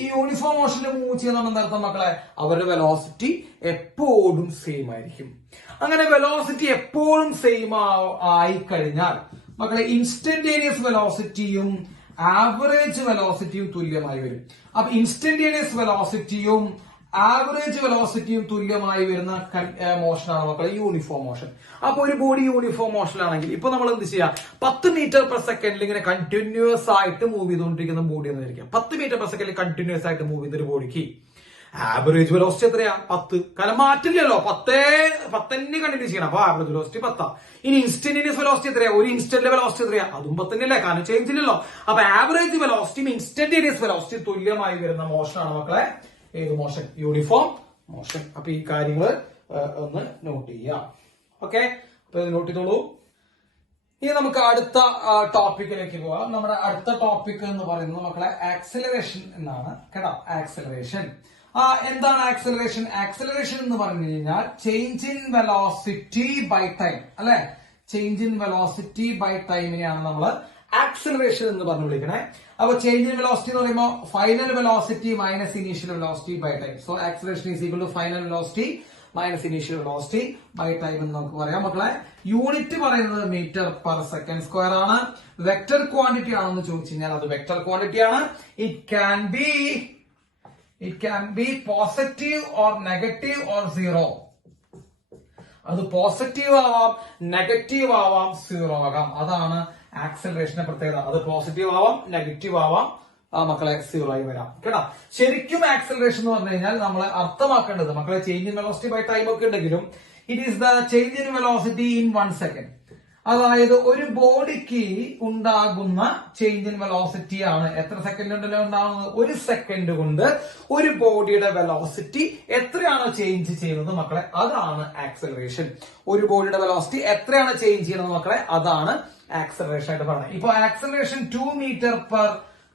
ഈ യൂണിഫോം മോഷനിൽ മൂവ് ചെയ്യുന്ന എന്താർത്ഥം മക്കളെ? അവരുടെ വെലോസിറ്റി എപ്പോഴും സെയിം ആയിരിക്കും. അങ്ങനെ വെലോസിറ്റി എപ്പോഴും സെയിം ആയി കഴിഞ്ഞാൽ മക്കളെ ഇൻസ്റ്റന്റേനിയസ് വെലോസിറ്റിയും ആവറേജ് വെലോസിറ്റിയും തുല്യമായി വരും. അപ്പൊ ഇൻസ്റ്റന്റേനിയസ് വെലോസിറ്റിയും ആവറേജ് വെലോസിറ്റിയും തുല്യമായി വരുന്ന മോഷനാണ് മക്കളെ യൂണിഫോം മോഷൻ. അപ്പൊ ഒരു ബോഡി യൂണിഫോം മോഷനിലാണെങ്കിൽ ഇപ്പൊ നമ്മൾ എന്ത് ചെയ്യാം? 10 മീറ്റർ പെർ സെക്കൻഡിൽ ഇങ്ങനെ കണ്ടിന്യൂസ് ആയിട്ട് മൂവ് ചെയ്തുകൊണ്ടിരിക്കുന്ന ബോഡി എന്ന് വിചാരിക്കാം. 10 മീറ്റർ പെർ സെക്കൻഡിൽ കണ്ടിന്യൂസ് ആയിട്ട് മൂവ് ചെയ്ത ഒരു ബോഡിക്ക് ആവറേജ് വെലോസിറ്റി എത്രയാ? 10. കാരണം മാറ്റില്ലല്ലോ, 10 കണ്ടിന്യൂ ചെയ്യണം. അപ്പൊ ആവറേജ് വെലോസിറ്റി 10. ഇനി ഇൻസ്റ്റന്റേനിയസ് വെലോസിറ്റി എത്രയാ? ഒരു ഇൻസ്റ്റന്റ് വെലോസിറ്റി എത്രയാ? അതും 10 അല്ലേ, കാരണം ചേഞ്ച് ഇല്ലല്ലോ. അപ്പൊ ആവറേജ് വെലോസിറ്റിയും ഇൻസ്റ്റന്റേനിയസ് വെലോസിറ്റി തുല്യമായി വരുന്ന മോഷനാണ് മക്കളെ ഏത് മോഷൻ? Uniform motion. അപ്പൊ ഈ കാര്യങ്ങൾ ഒന്ന് നോട്ട് ചെയ്യാം. ഓക്കെ, അപ്പൊ ഇത് നോട്ട് ചെയ്തോളൂ. ഇനി നമുക്ക് അടുത്ത ടോപ്പിക്കിലേക്ക് പോവാം. നമ്മുടെ അടുത്ത ടോപ്പിക് എന്ന് പറയുന്നത് മക്കളെ ആക്സിലറേഷൻ എന്നാണ് കേട്ടോ. ആക്സിലറേഷൻ എന്താണ് ആക്സിലറേഷൻ? ആക്സിലറേഷൻ എന്ന് പറഞ്ഞു കഴിഞ്ഞാൽ change in velocity by time അല്ലെ. ചേഞ്ച് ഇൻ വെലോസിറ്റി ബൈ ടൈമിനെയാണ് നമ്മൾ ആക്സിലറേഷൻ എന്ന് പറഞ്ഞു വിളിക്കണേ. അപ്പൊ ചേഞ്ച് ഇൻ വെലോസിറ്റി എന്ന് പറയുമ്പോൾ final velocity minus initial velocity by time. So acceleration is equal to final velocity minus initial velocity by time എന്ന് നമുക്ക് പറയാം മക്കളെ. യൂണിറ്റ് പറയുന്നത് മീറ്റർ പെർ സെക്കൻഡ് സ്ക്വയർ ആണ്. വെക്ടർ ക്വാണ്ടിറ്റി ആണെന്ന് ചോദിച്ചു കഴിഞ്ഞാൽ അത് വെക്ടർ ക്വാണ്ടിറ്റി ആണ്. It can be positive or negative or zero. അത് പോസിറ്റീവ് ആവാം, നെഗറ്റീവ് ആവാം, സീറോ ആകാം. അതാണ് ആക്സിലറേഷന്റെ പ്രത്യേകത. അത് പോസിറ്റീവ് ആവാം, നെഗറ്റീവ് ആവാം, മക്കളെ സീറോ ആയി വരാം കേട്ടോ. ശരിക്കും ആക്സിലറേഷൻ എന്ന് പറഞ്ഞു കഴിഞ്ഞാൽ നമ്മൾ അർത്ഥമാക്കേണ്ടത് മക്കളെ change in velocity by time ഒക്കെ ഉണ്ടെങ്കിലും it is the change in velocity in 1 second. അതായത് ഒരു ബോഡിക്ക് ഉണ്ടാകുന്ന ചേഞ്ച് ഇൻ വെലോസിറ്റി ആണ്. എത്ര സെക്കൻഡ് കൊണ്ടല്ലേ ഉണ്ടാകുന്നത്? 1 സെക്കൻഡ് കൊണ്ട് ഒരു ബോഡിയുടെ വെലോസിറ്റി എത്രയാണോ ചേഞ്ച് ചെയ്യുന്നത് മക്കളെ, അതാണ് ആക്സിലറേഷൻ. ഒരു ബോഡിയുടെ വെലോസിറ്റി എത്രയാണ് ചേഞ്ച് ചെയ്യുന്നത് മക്കളെ, അതാണ് ആക്സിലറേഷൻ ആയിട്ട് പറയുന്നത്. ഇപ്പൊ acceleration 2 metre per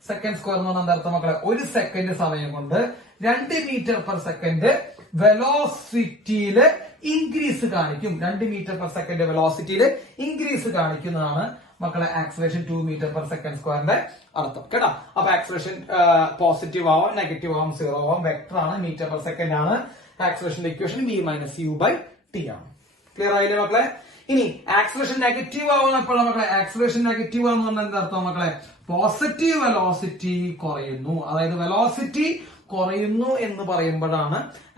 second square എന്ന് പറഞ്ഞാൽ അർത്ഥം മക്കളെ 1 സെക്കൻഡ് സമയം കൊണ്ട് 2 മീറ്റർ പെർ സെക്കൻഡ് വെലോസിറ്റിയില് ഇൻക്രീസ് കാണിക്കും. 2 മീറ്റർ പെർ സെക്കൻഡ് വെലോസിറ്റിയിൽ ഇൻക്രീസ് കാണിക്കുന്നതാണ് മക്കളെ ആക്സിലറേഷൻ 2 മീറ്റർ പെർ സെക്കൻഡ് സ്ക്വയറിന്റെ അർത്ഥം കേട്ടോ. അപ്പൊ ആക്സിലറേഷൻ പോസിറ്റീവ് ആവാം, നെഗറ്റീവ് ആവാം, സീറോ ആവാം. വെക്ടർ ആണ്, മീറ്റർ പെർ സെക്കൻഡ് ആണ്. ആക്സിലറേഷന്റെ equation v minus u by T ആണ്. ക്ലിയർ ആയില്ലേ മക്കളെ? ഇനി ആക്സിലറേഷൻ നെഗറ്റീവ് ആവുന്നപ്പോഴാണ് മക്കളെ, ആക്സിലറേഷൻ നെഗറ്റീവ് ആണെന്ന് പറഞ്ഞാൽ എന്താ അർത്ഥം മക്കളെ? പോസിറ്റീവ് വെലോസിറ്റി കുറയുന്നു. അതായത് വെലോസിറ്റി കുറയുന്നു എന്ന് പറയുമ്പോഴാണ്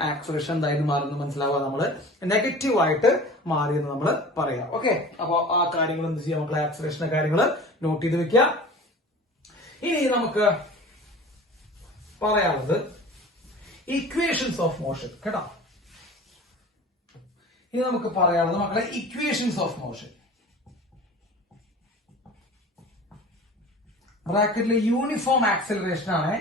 ആക്സിലറേഷൻ എന്തായാലും മാറുന്നത് മനസ്സിലാവുക. നമ്മള് നെഗറ്റീവ് ആയിട്ട് മാറിയെന്ന് നമ്മൾ പറയാം. ഓക്കെ, അപ്പൊ ആ കാര്യങ്ങൾ എന്ത് ചെയ്യാം മക്കളെ? ആക്സിലറേഷന്റെ കാര്യങ്ങൾ നോട്ട് ചെയ്ത് വെക്കുക. ഇനി നമുക്ക് പറയാനുള്ളത് ഇക്വേഷൻസ് ഓഫ് മോഷൻ കേട്ടോ. ഇനി നമുക്ക് പറയാനുള്ളത് മക്കളെ ഇക്വേഷൻസ് ഓഫ് മോഷൻ. ബ്രാക്കറ്റിൽ യൂണിഫോം ആക്സിലറേഷൻ ആണ്.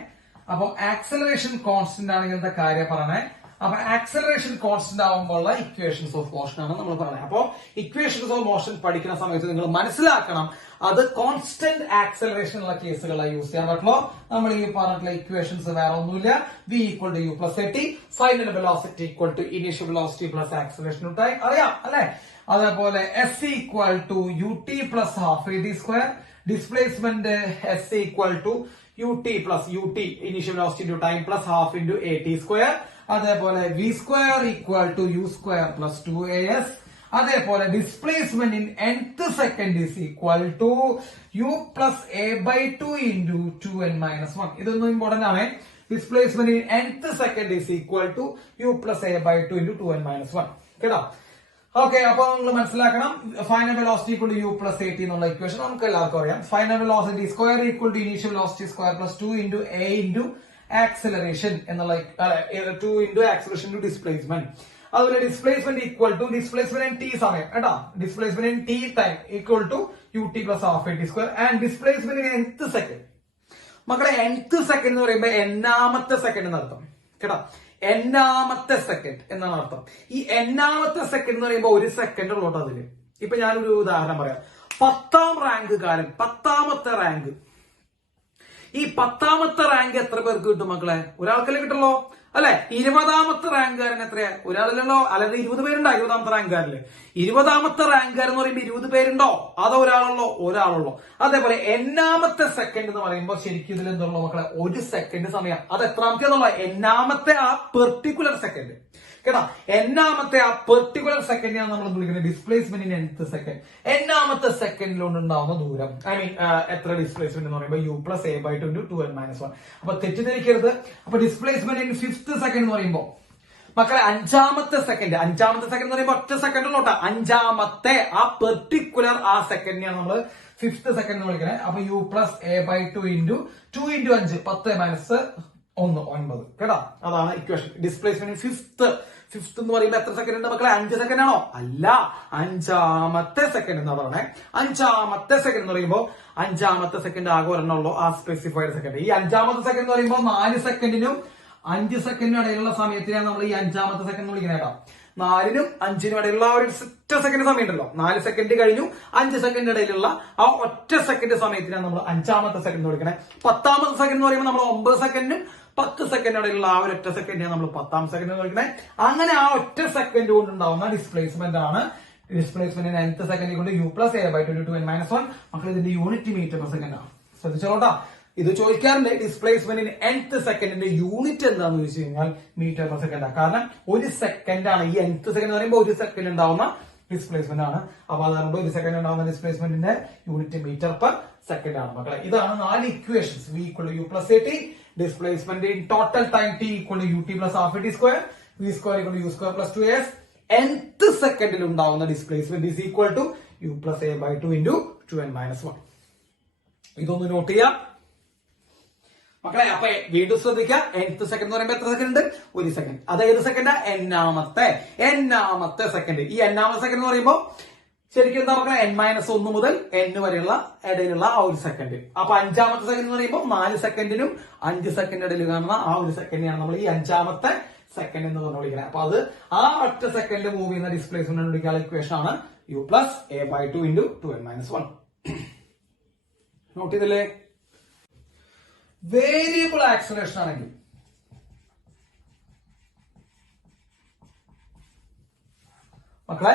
അപ്പൊ ആക്സിലറേഷൻ കോൺസ്റ്റന്റ് ആണ് ഇങ്ങനത്തെ കാര്യം പറയണേ. അപ്പൊ ആക്സിലറേഷൻ കോൺസ്റ്റന്റ് ആവുമ്പോഴുള്ള ഇക്വേഷൻസ് ഓഫ് മോഷൻ ആണ് നമ്മൾ പറയുന്നത്. അപ്പൊ ഇക്വേഷൻസ് ഓഫ് മോഷൻ പഠിക്കുന്ന സമയത്ത് നിങ്ങൾ മനസ്സിലാക്കണം അത് കോൺസ്റ്റന്റ് ആക്സിലറേഷൻ ഉള്ള കേസുകളായി യൂസ് ചെയ്യാൻ പറ്റുള്ളൂ. നമ്മൾ ഈ പറഞ്ഞിട്ടുള്ള ഇക്വേഷൻസ് വേറെ ഒന്നുമില്ല. v equal to u plus at, final velocity equal to initial velocity plus acceleration time അറിയാം അല്ലെ. അതേപോലെ s equal to ut plus half ad square, displacement s equal to ut plus ut initial velocity into time plus half into at square. അതേപോലെ v square equal to u square plus 2as. അതേപോലെ displacement in nth second is equal to u plus a by 2 into 2n minus 1. ഇതൊന്നും important ആണ്. Displacement in nth second is equal to u plus a by 2 into 2n minus 1 കേട്ടോ. Okay, അപ്പൊ നിങ്ങൾ മനസ്സിലാക്കണം final velocity equal to u plus at എന്നുള്ള equation നമുക്ക് എല്ലാവർക്കും അറിയാം. Final velocity square equal to initial velocity square plus 2 into a into acceleration എന്നുള്ള 2 into acceleration to displacement. അതുപോലെ displacement equal to displacement in T സമയം കേട്ടോ. Displacement in T time equal to ut plus half at square and displacement in nth second. മക്കളെ nth second എന്ന് പറയുമ്പോൾ എന്നാമത്തെ second എന്നർത്ഥം കേട്ടോ. എന്നാമത്തെ second എന്നാണ് അർത്ഥം. ഈ എന്നാമത്തെ സെക്കൻഡ് എന്ന് പറയുമ്പോൾ 1 സെക്കൻഡ് ഉള്ളോട്ടോ അതില്. ഇപ്പൊ ഞാനൊരു ഉദാഹരണം പറയാം. 10ാം റാങ്കുകാരൻ 10ാമത്തെ റാങ്ക്. ഈ 10ാമത്തെ റാങ്ക് എത്ര പേർക്ക് കിട്ടും മക്കളെ? ഒരാൾക്കല്ലേ കിട്ടുള്ളൂ. അല്ലെ? 20ാമത്തെ റാങ്കുകാരൻ എത്രയാ? ഒരാളല്ലോ, അല്ലെങ്കിൽ 20 പേരുണ്ടോ 20ാമത്തെ റാങ്കുകാരില്? 20ാമത്തെ റാങ്കുകാരൻ എന്ന് പറയുമ്പോൾ 20 പേരുണ്ടോ? അതോ ഒരാളുള്ളോ? അതേപോലെ എന്നാമത്തെ സെക്കൻഡ് എന്ന് പറയുമ്പോൾ ശരിക്കും ഇതിൽ എന്തുള്ളൂ മക്കളെ? 1 സെക്കൻഡ് സമയം. അത് എത്രാമത്തെ എന്നുള്ള എന്നാമത്തെ ആ പെർട്ടിക്കുലർ സെക്കൻഡ് കേട്ടോ. എന്നാമത്തെ ആ പെർട്ടിക്കുലർ സെക്കൻഡിനാണ് നമ്മൾ വിളിക്കുന്നത് ഡിസ്പ്ലേസ്മെന്റ് ഇൻ nth സെക്കൻഡ്. എന്നാമത്തെ സെക്കൻഡിലോണ്ട് ഉണ്ടാവുന്ന ദൂരം, ഐ മീൻ എത്ര ഡിസ്പ്ലേസ്മെന്റ് എന്ന് പറയുമ്പോൾ u plus a by 2 × 2n−1. അപ്പൊ തെറ്റിദ്ധരിക്കരുത്. അപ്പൊ ഡിസ്പ്ലേസ്മെന്റ് ഇൻ 5th സെക്കൻഡ് എന്ന് പറയുമ്പോൾ മക്കളെ അഞ്ചാമത്തെ സെക്കൻഡ് എന്ന് പറയുമ്പോൾ ഒറ്റ സെക്കൻഡ് നോട്ടാ. അഞ്ചാമത്തെ ആ പെർട്ടിക്കുലർ ആ സെക്കൻഡിനെയാണ് നമ്മൾ 5th സെക്കൻഡ് എന്ന് വിളിക്കുന്നത്. അപ്പൊ u പ്ലസ് a ബൈ 2 × 2 × 5 10 - 1 9 കേട്ടോ. അതാണ് ഇക്വേഷൻ. ഡിസ്പ്ലേസ്മെന്റ് 5th എന്ന് പറയുമ്പോൾ എത്ര സെക്കൻഡ് ഉണ്ട് മക്കളെ? 5 സെക്കൻഡ് ആണോ? അല്ല, അഞ്ചാമത്തെ സെക്കൻഡ് എന്ന് പറയുന്നത്. അഞ്ചാമത്തെ സെക്കൻഡ് എന്ന് പറയുമ്പോൾ അഞ്ചാമത്തെ സെക്കൻഡ് ആകെ ഒരെണ്ണുള്ളൂ, ആ സ്പെസിഫൈഡ് സെക്കൻഡ്. ഈ അഞ്ചാമത്തെ സെക്കൻഡ് എന്ന് പറയുമ്പോൾ 4 സെക്കൻഡിനും 5 സെക്കൻഡിനും ഇടയിലുള്ള സമയത്തിനാണ് നമ്മൾ ഈ അഞ്ചാമത്തെ സെക്കൻഡ് വിളിക്കുന്നത് കേട്ടോ. 4നും 5നും ഇടയിലുള്ള ഒരു ഒറ്റ സെക്കൻഡ് സമയം ഉണ്ടല്ലോ, 4 സെക്കൻഡ് കഴിഞ്ഞു 5 സെക്കൻഡ് ഇടയിലുള്ള ആ ഒറ്റ സെക്കൻഡ് സമയത്തിനാണ് നമ്മൾ അഞ്ചാമത്തെ സെക്കൻഡ് വിളിക്കണേ. 10ാമത്തെ സെക്കൻഡ് എന്ന് പറയുമ്പോൾ നമ്മൾ 9 സെക്കൻഡിനും 10 സെക്കൻഡ് ഇടയിലുള്ള ആ ഒരു ഒറ്റ സെക്കൻഡിനാണ് നമ്മൾ 10ാം സെക്കൻഡ് വിളിക്കണേ. അങ്ങനെ ആ ഒറ്റ സെക്കൻഡ് കൊണ്ട് ഉണ്ടാവുന്ന ഡിസ്പ്ലേസ്മെന്റ് ആണ് ഡിസ്പ്ലേസ്മെന്റ് nth സെക്കൻഡ് കൊണ്ട് u plus a by 2 × 2n−1. മക്കൾ ഇതിന്റെ യൂണിറ്റ് മീറ്റർ പെർ സെക്കൻഡ് ആണ്. ശ്രദ്ധിച്ചോട്ടാ, ഇത് ചോദിക്കാറുണ്ട്. ഡിസ്പ്ലേസ്മെന്റിന് nth സെക്കൻഡിന്റെ യൂണിറ്റ് എന്താന്ന് ചോദിച്ചു കഴിഞ്ഞാൽ മീറ്റർ പെർ സെക്കൻഡ് ആണ്. കാരണം 1 സെക്കൻഡ് ആണ് ഈ nth സെക്കൻഡ് എന്ന് പറയുമ്പോൾ 1 സെക്കൻഡ് ഉണ്ടാവുന്ന ഡിസ്പ്ലേസ്മെന്റ് ആണ്. അപ്പൊ അതുകൊണ്ട് 1 സെക്കൻഡ് ഉണ്ടാവുന്ന ഡിസ്പ്ലേസ്മെന്റിന്റെ യൂണിറ്റ് മീറ്റർ പെർ സെക്കൻഡ് ആണ് മക്കളെ. ഇതാണ് 4 equations. v = u plus at, displacement in total time t = ut plus half at square, v square = u square plus 2s. nth സെക്കൻഡിൽ ഉണ്ടാവുന്ന displacement is equal to u plus a by 2 × 2n−1. ഇതൊന്ന് note ചെയ്യാം മക്കളെ. അപ്പൊ വീണ്ടും ശ്രദ്ധിക്കുക, nth second എന്ന് പറയുമ്പോൾ എത്ര സെക്കൻഡ് ഉണ്ട്? 1 സെക്കൻഡ്. അത് ഏത് സെക്കൻഡാ? എന്നാമത്തെ സെക്കൻഡ്. ഈ എന്നാമത്തെ സെക്കൻഡ് എന്ന് പറയുമ്പോൾ ശരിക്കും എന്താ മക്കളെ? n-1 മുതൽ n വരെയുള്ള ഇടയിലുള്ള ആ ഒരു സെക്കൻഡ്. അപ്പൊ അഞ്ചാമത്തെ സെക്കൻഡ് എന്ന് പറയുമ്പോൾ 4 സെക്കൻഡിനും 5 സെക്കൻഡ് ഇടയിൽ കാണുന്ന ആ ഒരു സെക്കൻഡിനാണ് നമ്മൾ ഈ അഞ്ചാമത്തെ സെക്കൻഡ് എന്ന് പറഞ്ഞു വിളിക്കുന്നത്. അപ്പൊ അത് ആ ഒറ്റ സെക്കൻഡ് മൂവ് ചെയ്യുന്ന ഡിസ്പ്ലേസ്മെന്റ് വിളിക്കാനുള്ള ഇക്വേഷൻ ആണ് u plus a by 2 × 2n−1. Note ചെയ്തില്ലേ? വേരിയബിൾ ആക്സലറേഷൻ ആണെങ്കിൽ മക്കളെ,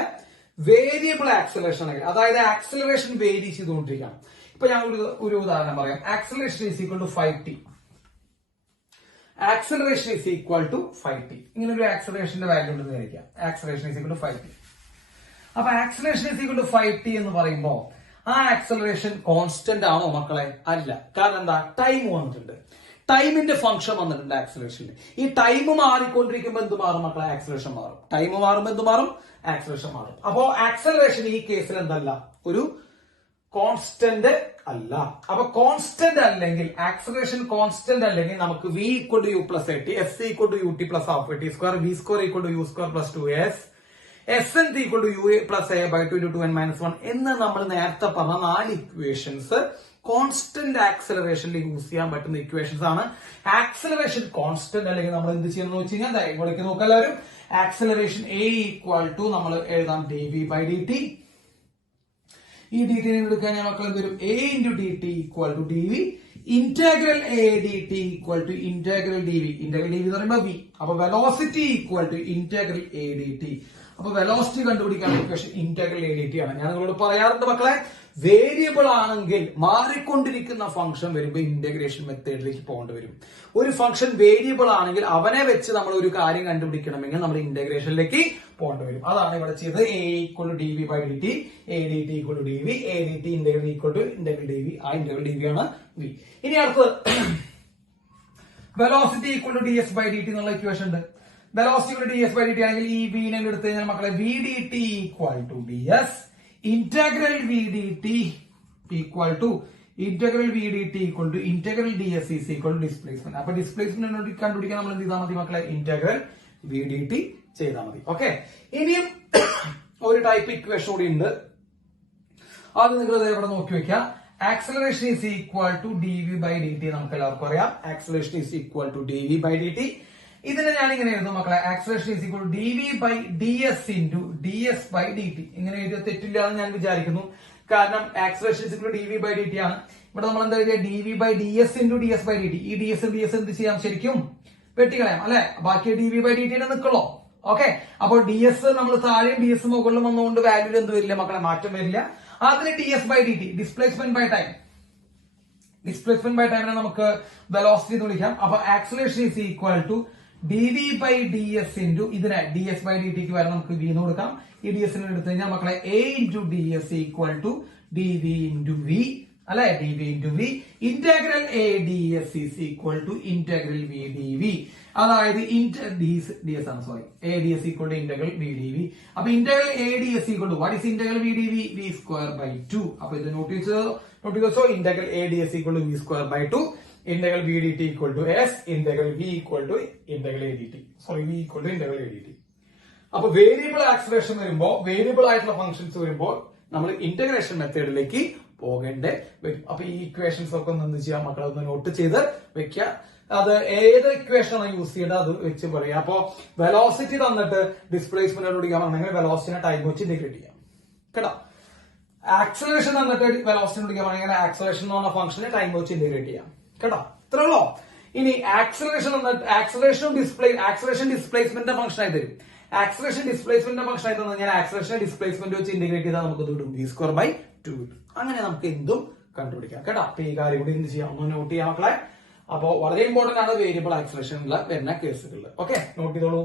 വേരിയബിൾ ആക്സലറേഷൻ ആണെങ്കിൽ അതായത് ആക്സലറേഷൻ വേരി ചെയ്തുകൊണ്ടിരിക്കുകയാണ്. ഇപ്പൊ ഞാൻ ഒരു ഉദാഹരണം പറയാം. Acceleration is equal to 5t. Acceleration is equal to 5t. ഇങ്ങനെ ഒരു ആക്സലറേഷന്റെ വാല്യൂ ഉണ്ടെന്ന് വിചാരിക്കാം. Acceleration is equal to 5t. അപ്പൊ acceleration is equal to 5t എന്ന് പറയുമ്പോൾ ആ ആക്സലറേഷൻ കോൺസ്റ്റന്റ് ആണോ മക്കളെ? അല്ല. കാരണം എന്താ? ടൈം വന്നിട്ടുണ്ട്, ടൈമിന്റെ ഫംഗ്ഷൻ വന്നിട്ടുണ്ട് ആക്സലറേഷനിൽ. ഈ ടൈം മാറിക്കൊണ്ടിരിക്കുമ്പോൾ എന്ത് മാറും മക്കളെ? ആക്സലറേഷൻ മാറും. ടൈം മാറുമ്പോൾ എന്ത് മാറും? ആക്സലറേഷൻ മാറും. അപ്പോ ആക്സലറേഷൻ ഈ കേസിൽ എന്തല്ല? ഒരു കോൺസ്റ്റന്റ് അല്ല. അപ്പൊ കോൺസ്റ്റന്റ് അല്ലെങ്കിൽ ആക്സലറേഷൻ കോൺസ്റ്റന്റ് അല്ലെങ്കിൽ നമുക്ക് v = u plus at, s = ut plus half at square, v square = u square plus 2s, Sn = u plus a by 2 × 2n−1 എന്ന് നമ്മൾ നേരത്തെ പറഞ്ഞ 4 ഇക്വേഷൻസ് കോൺസ്റ്റന്റ് ആക്സലറേഷനിൽ യൂസ് ചെയ്യാൻ പറ്റുന്ന ഇക്വേഷൻസ് ആണ്. ആക്സലറേഷൻ കോൺസ്റ്റന്റ് അല്ലെങ്കിൽ നമ്മൾ എന്ത് ചെയ്യണമെന്ന് വെച്ച് കഴിഞ്ഞാൽ ഇവിടേക്ക് നോക്കാം എല്ലാവരും. ആക്സലറേഷൻ a = നമ്മൾ എഴുതാം dv ബൈ dt. ഈ dt എടുക്കാൻ ഞാൻ മക്കൾ എന്ത് വരും? a × dt = dv integral a dt = integral dv. Integral dv എന്ന് പറയുമ്പോൾ v. അപ്പൊ വെലോസിറ്റി = ഇന്റഗ്രൽ a dt. അപ്പൊ വെലോസിറ്റി കണ്ടുപിടിക്കാനുള്ള ഇക്വേഷൻ ഇന്റഗ്രൽ a dt ആണ്. ഞാൻ നിങ്ങളോട് പറയാറുണ്ട് മക്കളെ, വേരിയബിൾ ആണെങ്കിൽ മാറിക്കൊണ്ടിരിക്കുന്ന ഫംഗ്ഷൻ വരുമ്പോൾ ഇന്റഗ്രേഷൻ മെത്തേഡിലേക്ക് പോകേണ്ടി വരും. ഒരു ഫംഗ്ഷൻ വേരിയബിൾ ആണെങ്കിൽ അവനെ വെച്ച് നമ്മൾ ഒരു കാര്യം കണ്ടുപിടിക്കണമെങ്കിൽ നമ്മൾ ഇന്റഗ്രേഷനിലേക്ക് പോകേണ്ടി വരും. അതാണ് ഇവിടെ ചെയ്തത്. a = dv by dt, a dt = dv, a dt integral integral dv. ആ ഇന്റഗ്രൽ dv ആണ് v. ഇനി അടുത്തത് വെലോസിറ്റി = ds ബൈ dt എന്നുള്ള ഇക്വേഷൻ ഉണ്ട്. വെലോസിറ്റി ds ബൈ dt ആണെങ്കിൽ ഈ v നെ എടുത്തു കഴിഞ്ഞാൽ മക്കളെ v dt = ds integral v dt integral ds is equal to displacement. അപ്പൊ ഡിസ്പ്ലേസ്മെന്റ് കണ്ടുപിടിക്കാൻ നമ്മൾ എന്ത് ചെയ്താൽ മതി മക്കളെ? ഇന്റഗ്രൽ v dt ചെയ്താൽ മതി. ഓക്കെ. ഇനിയും ഒരു ടൈപ്പ് ഇക്വേഷൻ കൂടി ഉണ്ട്. അത് നിങ്ങൾ ഇവിടെ നോക്കി വെക്കുക. Acceleration is equal to dv by dt. നമുക്ക് എല്ലാവർക്കും അറിയാം acceleration is equal to dv by dt. ഇതിനെ ഞാൻ ഇങ്ങനെ എഴുതും മക്കളെ. Acceleration is equal to dv by ds × ds by dt. ഇങ്ങനെ എഴുതിയ തെറ്റില്ല എന്ന് ഞാൻ വിചാരിക്കുന്നു. കാരണം acceleration is equal to dv by dt ആണ്. ഇവിടെ നമ്മൾ എന്താ എഴുതിയ? dv by ds × ds by dt. ഈ ds എന്ത് ചെയ്യാം? ശരിക്കും വെട്ടിക്കളയാം അല്ലെ, ബാക്കി dv/dt നിൽക്കുള്ളൂ. ഓക്കെ, അപ്പോൾ ds നമ്മൾ താഴെയും ds മുകളിലും വന്നുകൊണ്ട് വാല്യൂൽ എന്ത് വരില്ല മക്കളെ, മാറ്റം വരില്ല. അതിന് ds/dt displacement by time, displacement by ടൈമിനെ നമുക്ക് വെലോസിറ്റി എന്ന് വിളിക്കാം. അപ്പൊ acceleration is equal to dv/ds into ഇതിനെ ds/dt ക്ക് വരെ നമുക്ക് v എന്ന് കൊടുക്കാം. ഈ ds നെ എടുത്തു കഴിഞ്ഞാൽ മക്കളെ a into ds equal to dv into v അല്ലെ, dv into v. Integral a ds is equal to integral v dv. അതായത് ds ആണ്, sorry, a ds equal to integral v dv. അപ്പൊ integral a ds equal to what is integral v dv, v square by 2. അപ്പൊ ഇത് note ചെയ്തോ, integral a ds equal to v square by 2, integral v dt equal to s, integral v equal to integral a dt, sorry, v equal to integral a dt. അപ്പൊ variable acceleration വരുമ്പോ, variable ആയിട്ടുള്ള functions വരുമ്പോൾ നമ്മൾ integration മെത്തേഡിലേക്ക് പോകേണ്ടേ വരും. അപ്പൊ ഈ equations ഒക്കെ ഒന്ന് എന്ത് ചെയ്യാം മക്കളെ, ഒന്ന് നോട്ട് ചെയ്ത് വെക്കുക. അത് ഏത് ഇക്വേഷൻ ആണ് യൂസ് ചെയ്യേണ്ടത് അത് വെച്ച് പറയാം. അപ്പൊ വെലോസിറ്റി തന്നിട്ട് ഡിസ്പ്ലേസ്മെന്റ് കണ്ടുപിടിക്കാമെങ്കിൽ വെലോസിറ്റിനെ ടൈം വെച്ച് ഇന്റഗ്രേറ്റ് ചെയ്യാം കേട്ടോ. ആക്സിലറേഷൻ തന്നിട്ട് വെലോസിറ്റി കണ്ടുപിടിക്കാമെങ്കിൽ ആക്സിലറേഷൻ എന്ന് പറഞ്ഞ ഫംഗ്ഷനെ ടൈം വെച്ച് ഇന്റഗ്രേറ്റ് ചെയ്യാം കേട്ടോ. ഇത്രേ ഉള്ളൂ. ഇനി ആക്സിലറേഷൻ തന്നിട്ട് ആക്സിലറേഷൻ ഡിസ്പ്ലേസ്മെന്റിന്റെ ഫംഗ്ഷൻ ആയി തരും. ആക്സിലറേഷൻ ഡിസ്പ്ലേസ്മെന്റിന്റെ ഫംഗ്ഷൻ ആയി തന്നു ഞാൻ ആക്സിലറേഷൻ ഡിസ്പ്ലേസ്മെന്റ് വെച്ച് ഇന്റഗ്രേറ്റ് ചെയ്താൽ നമുക്ക് കിട്ടും v സ്ക്വയർ ബൈ 2 കിട്ടും. അങ്ങനെ നമുക്ക് എന്തും കണ്ടുപിടിക്കാം കേട്ടോ. അപ്പൊ ഈ കാര്യം കൂടി എന്ത് ചെയ്യാം, ഒന്ന് നോട്ട് ചെയ്യാം മക്കളെ. അപ്പോ വളരെ ഇമ്പോർട്ടന്റ് ആണ് വേരിയബിൾ ആക്സിലറേഷനിൽ വരുന്ന കേസുകളിൽ. ഓക്കെ, നോട്ട് ചെയ്തോളൂ.